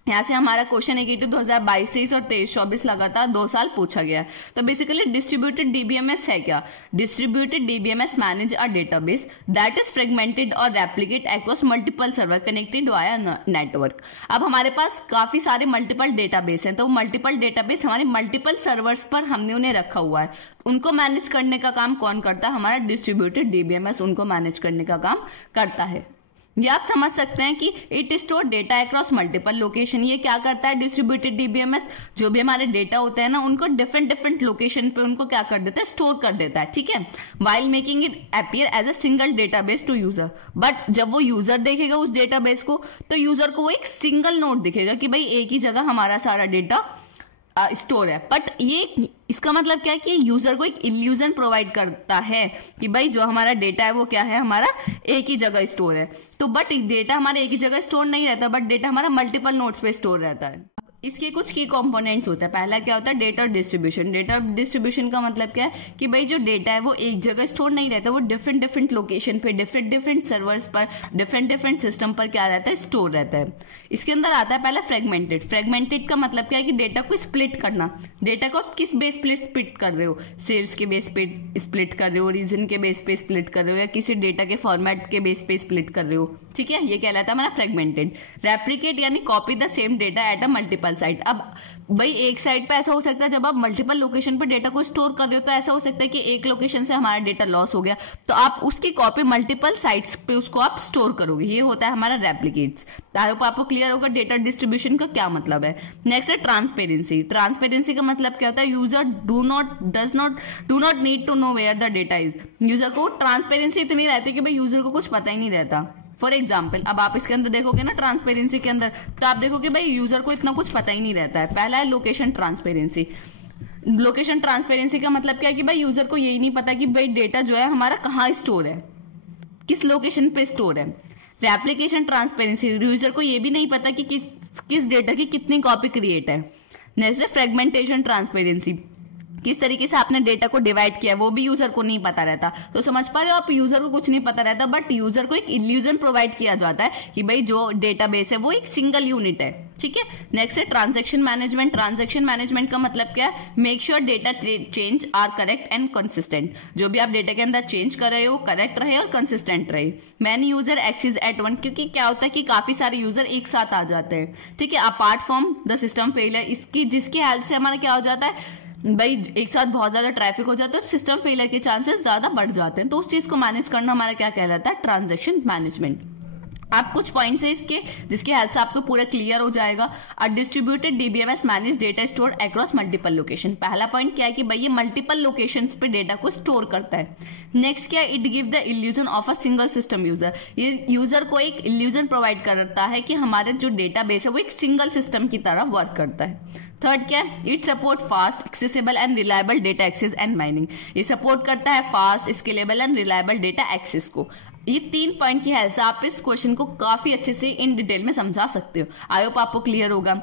यहाँ से हमारा क्वेश्चन है कि 2022-23 और 23-24 लगातार 2 साल पूछा गया। तो बेसिकली डिस्ट्रीब्यूटेड डीबीएमएस है क्या, distributed DBMS manage a database that is fragmented और replicate across multiple server connected via network. अब हमारे पास काफी सारे मल्टीपल डेटाबेस हैं, तो मल्टीपल डेटाबेस हमारे मल्टीपल सर्वर्स पर हमने उन्हें रखा हुआ है, उनको मैनेज करने का काम कौन करता है, हमारा डिस्ट्रीब्यूटेड डीबीएमएस उनको मैनेज करने का काम करता है। ये आप समझ सकते हैं कि it store data across multiple location. ये क्या करता है डिस्ट्रीब्यूटेड डीबीएमएस, जो भी हमारे डेटा होते हैं ना उनको डिफरेंट लोकेशन पे उनको क्या कर देता है, स्टोर कर देता है, ठीक है, while making it appear as a single database to user. But जब वो यूजर देखेगा उस डेटाबेस को, तो यूजर को वो एक सिंगल नोट दिखेगा कि भाई एक ही जगह हमारा सारा डेटा स्टोर है। बट ये इसका मतलब क्या है कि यूजर को एक इल्यूजन प्रोवाइड करता है कि भाई जो हमारा डेटा है वो क्या है, हमारा एक ही जगह स्टोर है। तो बट डेटा हमारा एक ही जगह स्टोर नहीं रहता, बट डेटा हमारा मल्टीपल नोड्स पे स्टोर रहता है। इसके कुछ की कंपोनेंट्स होते हैं। पहला क्या होता है, डेटा डिस्ट्रीब्यूशन। डेटा डिस्ट्रीब्यूशन का मतलब क्या है कि भाई जो डेटा है वो एक जगह स्टोर नहीं रहता, वो डिफरेंट लोकेशन पे डिफरेंट सर्वर्स पर डिफरेंट सिस्टम पर क्या रहता है, स्टोर रहता है। इसके अंदर आता है पहला फ्रेगमेंटेड। फ्रेगमेंटेड का मतलब क्या है कि डेटा को स्प्लिट करना। डेटा को आप किस बेस पे स्प्लिट कर रहे हो, सेल्स के बेस पे स्प्लिट कर रहे हो, रीजन के बेस पे स्प्लिट कर रहे हो, या किसी डेटा के फॉर्मेट के बेस पे स्प्लिट कर रहे हो, ठीक है, ये कहलाता है हमारा फ्रेगमेंटेड। रेप्लिकेट यानी copy the same data at a multiple site. अब भाई एक साइड पे ऐसा हो सकता है जब आप मल्टीपल लोकेशन पे डेटा को स्टोर कर रहे हो, तो ऐसा हो सकता है कि एक लोकेशन से हमारा डेटा लॉस हो गया, तो आप उसकी कॉपी मल्टीपल साइट्स पे उसको आप स्टोर करोगे, ये होता है हमारा रेप्लिकेट्स। आई होप आपको क्लियर होगा डेटा डिस्ट्रीब्यूशन का क्या मतलब है। नेक्स्ट है ट्रांसपेरेंसी। ट्रांसपेरेंसी का मतलब क्या होता है, user do not need to know where the data is. User को ट्रांसपेरेंसी इतनी रहती है कि भाई यूजर को कुछ पता ही नहीं रहता। फॉर एग्जाम्पल अब आप इसके अंदर देखोगे ना ट्रांसपेरेंसी के अंदर, तो आप देखोगे भाई यूजर को इतना कुछ पता ही नहीं रहता है। पहला है लोकेशन ट्रांसपेरेंसी। लोकेशन ट्रांसपेरेंसी का मतलब क्या है कि भाई यूजर को यही नहीं पता कि भाई डेटा जो है हमारा कहाँ स्टोर है, किस लोकेशन पे स्टोर है। रेप्लिकेशन ट्रांसपेरेंसी, यूजर को ये भी नहीं पता कि किस डेटा की कितनी कॉपी क्रिएट है। नेक्स्ट है फ्रेगमेंटेशन ट्रांसपेरेंसी, किस तरीके से आपने डेटा को डिवाइड किया वो भी यूजर को नहीं पता रहता। तो समझ पा रहे हो आप, यूजर को कुछ नहीं पता रहता, बट यूजर को एक इल्यूजन प्रोवाइड किया जाता है कि भाई जो डेटाबेस है वो एक सिंगल यूनिट है। ठीक है, नेक्स्ट है ट्रांजैक्शन मैनेजमेंट। ट्रांजैक्शन मैनेजमेंट का मतलब क्या है, make sure data change are correct and consistent. जो भी आप डेटा के अंदर चेंज कर रहे हो करेक्ट रहे और कंसिस्टेंट रहे। Many user access at one, क्योंकि क्या होता है कि काफी सारे यूजर एक साथ आ जाते हैं। ठीक है, apart from the system failure, इसकी जिसकी हेल्प से हमारा क्या हो जाता है भाई, एक साथ बहुत ज्यादा ट्रैफिक हो जाता है, सिस्टम फेलियर के चांसेस ज्यादा बढ़ जाते हैं। तो उस चीज को मैनेज करना हमारा क्या कहलाता है, ट्रांजैक्शन मैनेजमेंट। आप कुछ पॉइंट्स है इसके जिसकी हेल्प से आपको पूरा क्लियर हो जाएगा। A distributed DBMS manage data store across multiple location. पहला पॉइंट क्या है कि भाई ये मल्टीपल लोकेशंस पे डेटा को स्टोर करता है। नेक्स्ट क्या है, it give the illusion of a single system user. ये यूजर को एक इल्यूजन प्रोवाइड करता है कि हमारे जो डेटाबेस है वो एक सिंगल सिस्टम की तरह वर्क करता है। थर्ड क्या है, it support fast accessible and reliable data access and mining. ये सपोर्ट करता है fast scalable and reliable data access को। ये 3 पॉइंट की हेल्प से आप इस क्वेश्चन को काफी अच्छे से इन डिटेल में समझा सकते हो। आई होप आपको क्लियर होगा।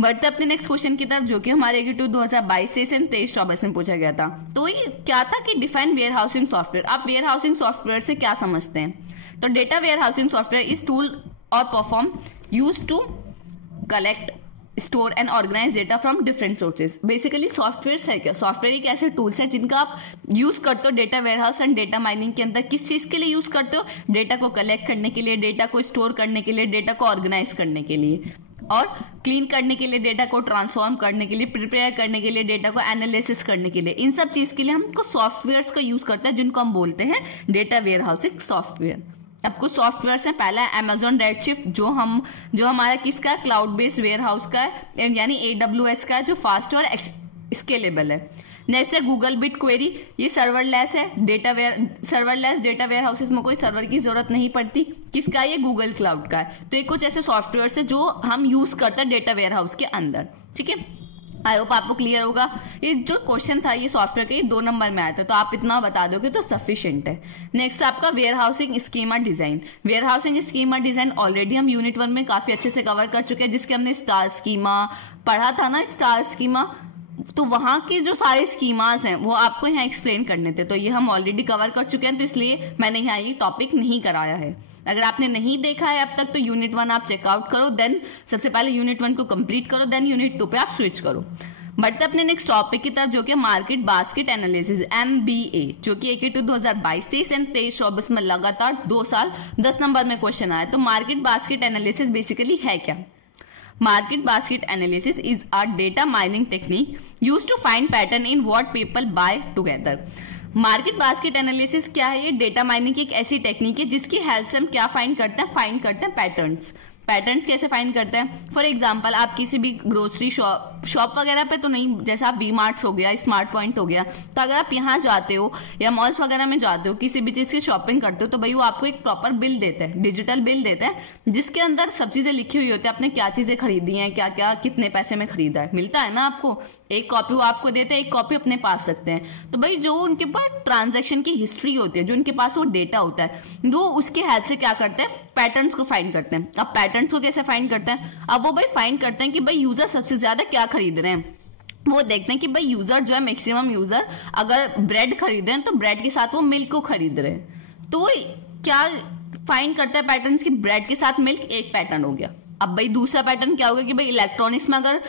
बढ़ते अपने नेक्स्ट क्वेश्चन की तरफ, जो कि हमारे 2022 से 23-24 में पूछा गया था। तो ये क्या था कि डिफाइन वेयर हाउसिंग सॉफ्टवेयर। आप वेयर हाउसिंग सॉफ्टवेयर से क्या समझते हैं? तो data warehousing software is tool और perform use to collect store and organize data from different sources. Basically software है क्या, सॉफ्टवेयर एक ऐसे टूल्स है जिनका आप यूज करते हो data warehouse and data mining के अंदर। किस चीज के लिए यूज करते हो? डेटा को कलेक्ट करने के लिए, डेटा को स्टोर करने के लिए, डेटा को ऑर्गेनाइज करने के लिए और क्लीन करने के लिए, डेटा को ट्रांसफॉर्म करने के लिए, प्रिपेयर करने के लिए, डेटा को एनालिसिस करने के लिए। इन सब चीज के लिए हमको सॉफ्टवेयर का यूज करते हैं जिनको हम बोलते हैं डेटा वेयरहाउसिंग सॉफ्टवेयर। अब कुछ सॉफ्टवेयर है, पहला है Amazon Redshift, जो हमारा किसका क्लाउड बेस्ड वेयर हाउस का है, यानी AWS का है, जो फास्ट और स्केलेबल है। नेक्स्ट है गूगल बिट क्वेरी, ये सर्वरलेस है, सर्वरलेस डेटा वेयर हाउसेस में कोई सर्वर की जरूरत नहीं पड़ती। किसका? ये गूगल क्लाउड का है। तो ये कुछ ऐसे सॉफ्टवेयर है जो हम यूज करते हैं डेटा वेयर हाउस के अंदर। ठीक है, आई होप आपको क्लियर होगा। ये जो क्वेश्चन था ये सॉफ्टवेयर के 2 नंबर में आया था, तो आप इतना बता दोगे तो सफिशिएंट है। नेक्स्ट आपका warehousing schema design. Warehousing schema design already हम यूनिट 1 में काफी अच्छे से कवर कर चुके हैं, जिसके हमने स्टार स्कीमा पढ़ा था ना, स्टार स्कीमा। तो वहां के जो सारे स्कीमास हैं वो आपको यहाँ एक्सप्लेन करने थे, तो ये हम ऑलरेडी कवर कर चुके हैं, तो इसलिए मैंने यहाँ ये टॉपिक नहीं कराया है। अगर आपने नहीं देखा है अब तक तो यूनिट 1 आप चेकआउट करो, देन सबसे पहले यूनिट 1 को कंप्लीट करो, देन यूनिट 2 पे आप स्विच करो। बढ़ते अपने नेक्स्ट टॉपिक की तरफ, जो कि मार्केट बास्केट एनालिसिस MBA, जो कि 2022-23 एंड 23-24 में लगातार 2 साल 10 नंबर में क्वेश्चन आया। तो मार्केट बास्केट एनालिसिस बेसिकली है क्या? Market basket analysis is a data mining technique used to find pattern in what people buy together. Market basket analysis क्या है? ये डेटा माइनिंग की एक ऐसी टेक्निक है जिसकी हेल्प से हम क्या फाइंड करते हैं पैटर्न्स। पैटर्न्स कैसे फाइंड करते हैं? फॉर एग्जांपल आप किसी भी ग्रोसरी शॉप वगैरह पे तो नहीं, जैसे आप वी मार्ट्स हो गया, स्मार्ट पॉइंट हो गया, तो अगर आप यहाँ जाते हो या मॉल्स वगैरह में जाते हो, किसी भी चीज की शॉपिंग करते हो, तो भाई वो आपको एक प्रॉपर बिल देते हैं, डिजिटल बिल देते हैं, जिसके अंदर सब चीजें लिखी हुई होती है, आपने क्या चीजें खरीदी हैं, क्या क्या कितने पैसे में खरीदा है, मिलता है ना आपको। एक कॉपी वो आपको देते हैं, एक कॉपी अपने पास रखते हैं। तो भाई जो उनके पास ट्रांजेक्शन की हिस्ट्री होती है, जो उनके पास वो डेटा होता है, वो उसकी हेल्प से क्या करते हैं, पैटर्न्स को फाइंड करते हैं। अब पैटर्न्स को कैसे फाइंड करते हैं? अब वो भाई फाइंड करते हैं कि भाई यूजर सबसे ज्यादा क्या खरीद रहे हैं। वो देखते हैं कि भाई यूजर जो है, मैक्सिमम यूजर अगर ब्रेड खरीद रहे हैं तो ब्रेड के साथ वो मिल्क को खरीद रहे हैं। तो क्या फाइंड करता है पैटर्न्स की? ब्रेड के साथ मिल्क एक पैटर्न हो गया। अब भाई दूसरा पैटर्न क्या होगा कि भाई इलेक्ट्रॉनिक्स में अगर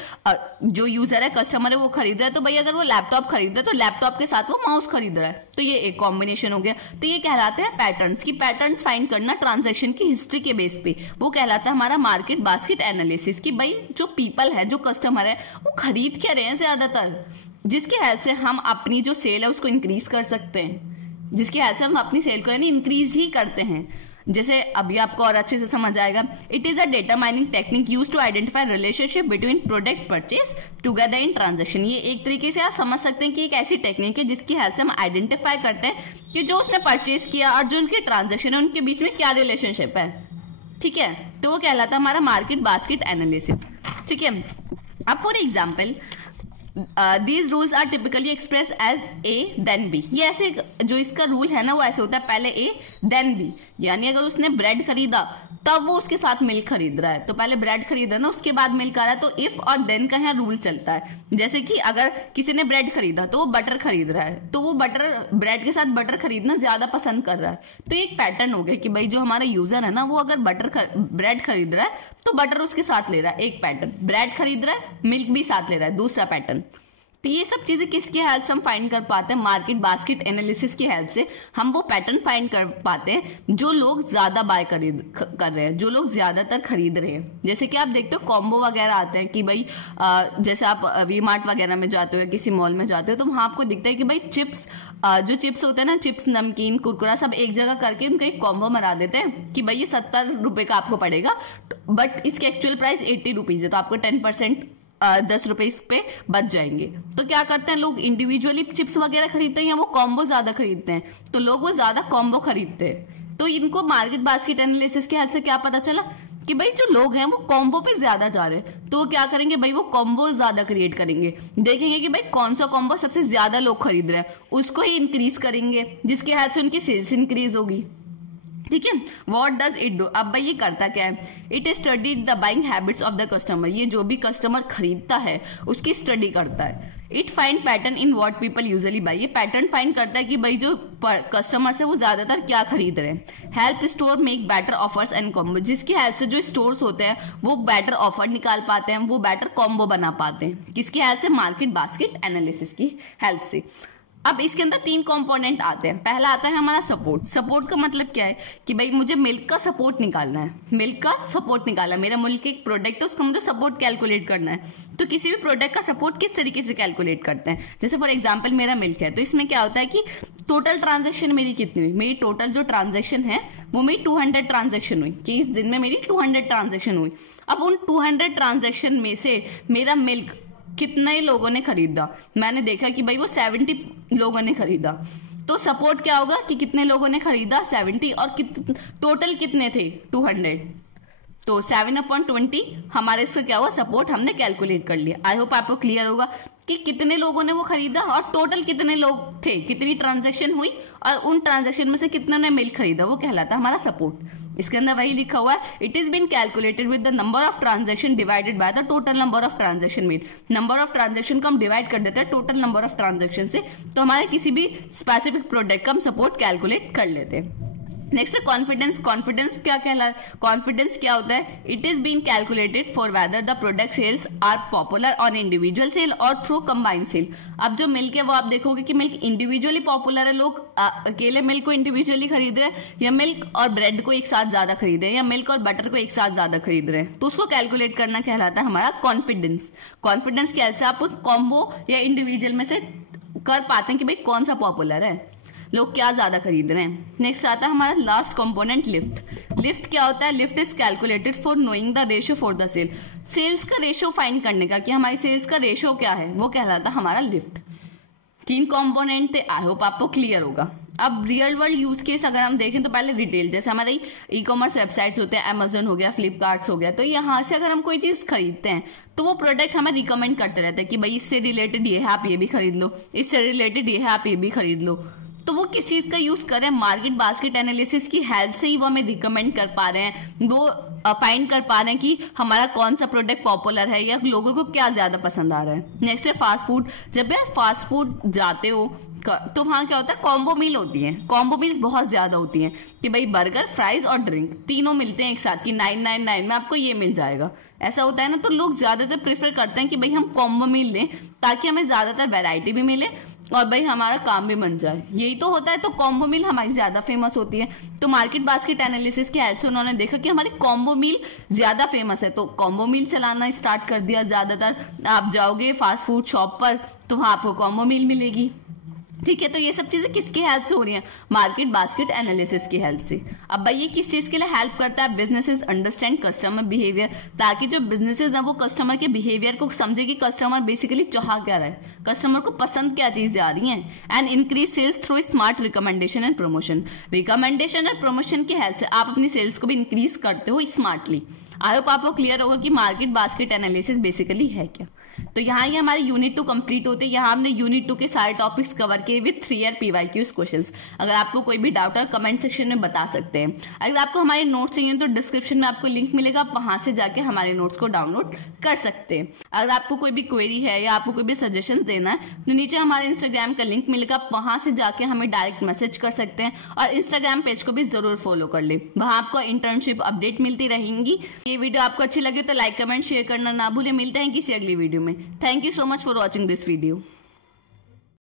जो यूजर है, कस्टमर है, वो खरीद रहा है, तो भाई अगर वो लैपटॉप खरीद रहा है तो लैपटॉप के साथ वो माउस खरीद रहा है, तो ये एक कॉम्बिनेशन हो गया। तो ये कहलाते हैं पैटर्न्स की। पैटर्न्स फाइंड करना ट्रांजैक्शन की हिस्ट्री के बेस पे, वो कहलाता है हमारा मार्केट बास्केट एनालिसिस। की भाई जो पीपल है, जो कस्टमर है, वो खरीद क्या रहे हैं ज्यादातर, जिसकी हेल्प से हम अपनी जो सेल है उसको इंक्रीज कर सकते हैं, जिसकी हेल्प से हम अपनी सेल को यानी इंक्रीज ही करते हैं। जैसे अभी आपको और अच्छे से समझ आएगा, it is a data mining technique use to identify relationship between product purchase together in transaction. ये एक तरीके से आप समझ सकते हैं कि एक ऐसी टेक्निक है जिसकी हेल्प से हम आइडेंटिफाई करते हैं कि जो उसने परचेज किया और जो उनके ट्रांजैक्शन है उनके बीच में क्या रिलेशनशिप है। ठीक है, तो वो कहलाता है हमारा मार्केट बास्केट एनालिसिस। ठीक है, अब for example these rules are typically express as A then B. ये ऐसे जो इसका रूल है ना वो ऐसे होता है, पहले ए देन बी, यानी अगर उसने ब्रेड खरीदा तब वो उसके साथ मिल्क खरीद रहा है, तो पहले ब्रेड खरीदा ना उसके बाद मिल्क आ रहा है, तो इफ और देन का यहाँ रूल चलता है। जैसे कि अगर किसी ने ब्रेड खरीदा तो वो बटर खरीद रहा है, तो वो बटर ब्रेड के साथ बटर खरीदना ज्यादा पसंद कर रहा है, तो एक पैटर्न हो गया कि भाई जो हमारा यूजर है ना वो अगर ब्रेड खरीद रहा है तो बटर उसके साथ ले रहा है, एक पैटर्न। ब्रेड खरीद रहा है मिल्क भी साथ ले रहा है, दूसरा पैटर्न। तो ये सब चीजें किसकी हेल्प से हम फाइंड कर पाते हैं? मार्केट बास्केट एनालिसिस की हेल्प से हम वो पैटर्न फाइंड कर पाते हैं जो लोग ज्यादा बाय कर रहे हैं, जो लोग ज्यादातर खरीद रहे हैं। जैसे कि आप देखते हो कॉम्बो वगैरह आते हैं कि भाई जैसे आप वी मार्ट वगैरह में जाते हो या किसी मॉल में जाते हो तो वहां आपको दिखता है कि भाई चिप्स, जो चिप्स होते हैं ना, चिप्स नमकीन कुरकुरा सब एक जगह करके उनका एक कॉम्बो बना देते हैं कि भाई ये 70 रुपए का आपको पड़ेगा, बट इसकी एक्चुअल प्राइस 80 रुपीज है, तो आपको 10% 10 रुपए इस पे बच जाएंगे। तो क्या करते हैं लोग, इंडिविजुअली चिप्स वगैरह खरीदते हैं या वो कॉम्बो ज्यादा खरीदते हैं, तो लोग वो ज्यादा कॉम्बो खरीदते हैं। तो इनको मार्केट बास्केट एनालिसिस के हेल्प से क्या पता चला कि भाई जो लोग हैं वो कॉम्बो पे ज्यादा जा रहे हैं, तो वो क्या करेंगे भाई, वो कॉम्बो ज्यादा क्रिएट करेंगे, देखेंगे कि भाई कौन सा कॉम्बो सबसे ज्यादा लोग खरीद रहे हैं उसको ही इंक्रीज करेंगे, जिसके हेल्प से उनकी सेल्स इंक्रीज होगी। ठीक है, वॉट डज इट डू? अब भाई ये करता क्या है? It studied the buying habits of the customer. ये जो भी कस्टमर खरीदता है उसकी स्टडी करता है। It find pattern in what people usually buy. ये पैटर्न फाइंड करता है कि भाई जो कस्टमर्स है वो ज्यादातर क्या खरीद रहे हैं। Help store make better offers and combo, जिसकी हेल्प से जो स्टोर्स होते हैं वो बेटर ऑफर निकाल पाते हैं, वो बेटर कॉम्बो बना पाते हैं। किसकी हेल्प से? मार्केट बास्केट एनालिसिस की हेल्प से। अब इसके अंदर 3 कंपोनेंट आते हैं। पहला आता है हमारा सपोर्ट। सपोर्ट का मतलब क्या है कि भाई मुझे मिल्क का सपोर्ट निकालना है, मिल्क का सपोर्ट निकालना है। मेरा मिल्क एक प्रोडक्ट है, उसका मुझे सपोर्ट कैलकुलेट करना है। तो किसी भी प्रोडक्ट का सपोर्ट किस तरीके से कैलकुलेट करते हैं? जैसे फॉर एग्जाम्पल मेरा मिल्क है, तो इसमें क्या होता है कि टोटल ट्रांजेक्शन मेरी कितनी हुई, मेरी टोटल जो ट्रांजेक्शन है वो मेरी 200 ट्रांजेक्शन हुई, कि इस दिन में मेरी 200 ट्रांजेक्शन हुई। अब उन 200 ट्रांजेक्शन में से मेरा मिल्क कितने लोगों ने खरीदा? मैंने देखा कि भाई वो 70 लोगों ने खरीदा। तो सपोर्ट क्या होगा कि कितने लोगों ने खरीदा? 70, और टोटल कितने थे? 200। तो 7/20 हमारे इससे क्या हुआ? सपोर्ट हमने कैलकुलेट कर लिया। आई होप आपको क्लियर होगा कि कितने लोगों ने वो खरीदा और टोटल कितने लोग थे, कितनी ट्रांजैक्शन हुई और उन ट्रांजैक्शन में से कितने ने मिल्क खरीदा, वो कहलाता है हमारा सपोर्ट। इसके अंदर वही लिखा हुआ है, it is been calculated with the number of transaction divided by the total number of transaction made. Number of transaction को हम डिवाइड कर देते हैं टोटल नंबर ऑफ ट्रांजैक्शन से, तो हमारे किसी भी स्पेसिफिक प्रोडक्ट का हम सपोर्ट कैलकुलेट कर लेते हैं। नेक्स्ट है कॉन्फिडेंस। कॉन्फिडेंस क्या कहलाता है? कॉन्फिडेंस क्या होता है? It is been calculated for whether the product sales are popular on individual sale और थ्रू कंबाइंड सेल। अब जो मिल्क है वो आप देखोगे कि मिल्क इंडिविजुअली पॉपुलर है, लोग अकेले मिल्क को इंडिविजुअली खरीद रहे हैं, या मिल्क और ब्रेड को एक साथ ज्यादा खरीद रहे हैं, या मिल्क और बटर को एक साथ ज्यादा खरीद रहे हैं, तो उसको कैलकुलेट करना कहलाता है हमारा कॉन्फिडेंस। कॉन्फिडेंस की हेल्प से आप कॉम्बो या इंडिविजुअल में से कर पाते हैं कि भाई कौन सा पॉपुलर है, लोग क्या ज्यादा खरीद रहे हैं। नेक्स्ट आता है हमारा लास्ट कंपोनेंट लिफ्ट। लिफ्ट क्या होता है? Lift is calculated for knowing the ratio for the sale. Sales का रेशियो फाइंड करने का कि हमारी सेल्स का रेशियो क्या है, वो कहलाता है हमारा लिफ्ट। 3 कंपोनेंट थे, आई होप आपको क्लियर होगा। अब रियल वर्ल्ड यूज केस अगर हम देखें तो पहले रिटेल, जैसे हमारे ई कॉमर्स वेबसाइट्स होते हैं, अमेजन हो गया, फ्लिपकार्ट हो गया, तो यहाँ से अगर हम कोई चीज खरीदते हैं तो वो प्रोडक्ट हमें रिकमेंड करते रहते हैं कि भाई इससे रिलेटेड ये है आप ये भी खरीद लो, इससे रिलेटेड ये है आप ये भी खरीद लो। तो वो किस चीज का यूज कर रहे हैं? मार्केट बास्केट एनालिसिस की हेल्प से ही वो हमें रिकमेंड कर पा रहे हैं, वो फाइंड कर पा रहे हैं कि हमारा कौन सा प्रोडक्ट पॉपुलर है या लोगों को क्या ज्यादा पसंद आ रहा है। नेक्स्ट है फास्ट फूड। जब आप फास्ट फूड जाते हो तो वहां क्या होता है? कॉम्बो मील होती है। कॉम्बो मील्स बहुत ज्यादा होती हैं कि भाई बर्गर, फ्राइज और ड्रिंक तीनों मिलते हैं एक साथ कि 999 में आपको ये मिल जाएगा। ऐसा होता है ना, तो लोग ज्यादातर प्रेफर करते हैं कि भाई हम कॉम्बो मील लें ताकि हमें ज्यादातर वैरायटी भी मिले और भाई हमारा काम भी बन जाए, यही तो होता है। तो कॉम्बो मील हमारी ज्यादा फेमस होती है। तो मार्केट बास्केट एनालिसिस के हेल्प से उन्होंने देखा कि हमारी कॉम्बो मील ज्यादा फेमस है, तो कॉम्बो मील चलाना स्टार्ट कर दिया। ज्यादातर आप जाओगे फास्ट फूड शॉप पर तो वहां आपको कॉम्बो मील मिलेगी। ठीक है, तो ये सब चीजें किसकी हेल्प से हो रही है? मार्केट बास्केट एनालिसिस की हेल्प से। अब भाई ये किस चीज के लिए हेल्प करता है? बिजनेसेस अंडरस्टैंड कस्टमर बिहेवियर, ताकि जो बिजनेसेस हैं वो कस्टमर के बिहेवियर को समझे कि कस्टमर बेसिकली चाह क्या रहा है, कस्टमर को पसंद क्या चीजें आ रही हैं। And increase sales through smart recommendation and promotion. Recommendation and promotion की हेल्प से आप अपनी सेल्स को भी इंक्रीज करते हो स्मार्टली। आई होप आपको क्लियर होगा कि मार्केट बास्केट एनालिसिस बेसिकली है क्या। तो यहाँ ये हमारे यूनिट 2 कंप्लीट होते हैं। यहाँ हमने यूनिट 2 के सारे टॉपिक्स कवर किए विद 3 ईयर PYQs क्वेश्चंस। अगर आपको कोई भी डाउट है कमेंट सेक्शन में बता सकते हैं। अगर आपको हमारे नोट्स चाहिए तो डिस्क्रिप्शन में आपको लिंक मिलेगा, आप वहां से जाके हमारे नोट्स को डाउनलोड कर सकते हैं। अगर आपको कोई भी क्वेरी है या आपको कोई भी सजेशन देना है तो नीचे हमारे इंस्टाग्राम का लिंक मिलेगा, आप वहां से जाके हमें डायरेक्ट मैसेज कर सकते हैं। और इंस्टाग्राम पेज को भी जरूर फॉलो कर ले, वहां आपको इंटर्नशिप अपडेट मिलती रहेंगी। ये वीडियो आपको अच्छी लगे तो लाइक कमेंट शेयर करना ना भूले। मिलते हैं किसी अगली वीडियो में। Thank you so much for watching this video.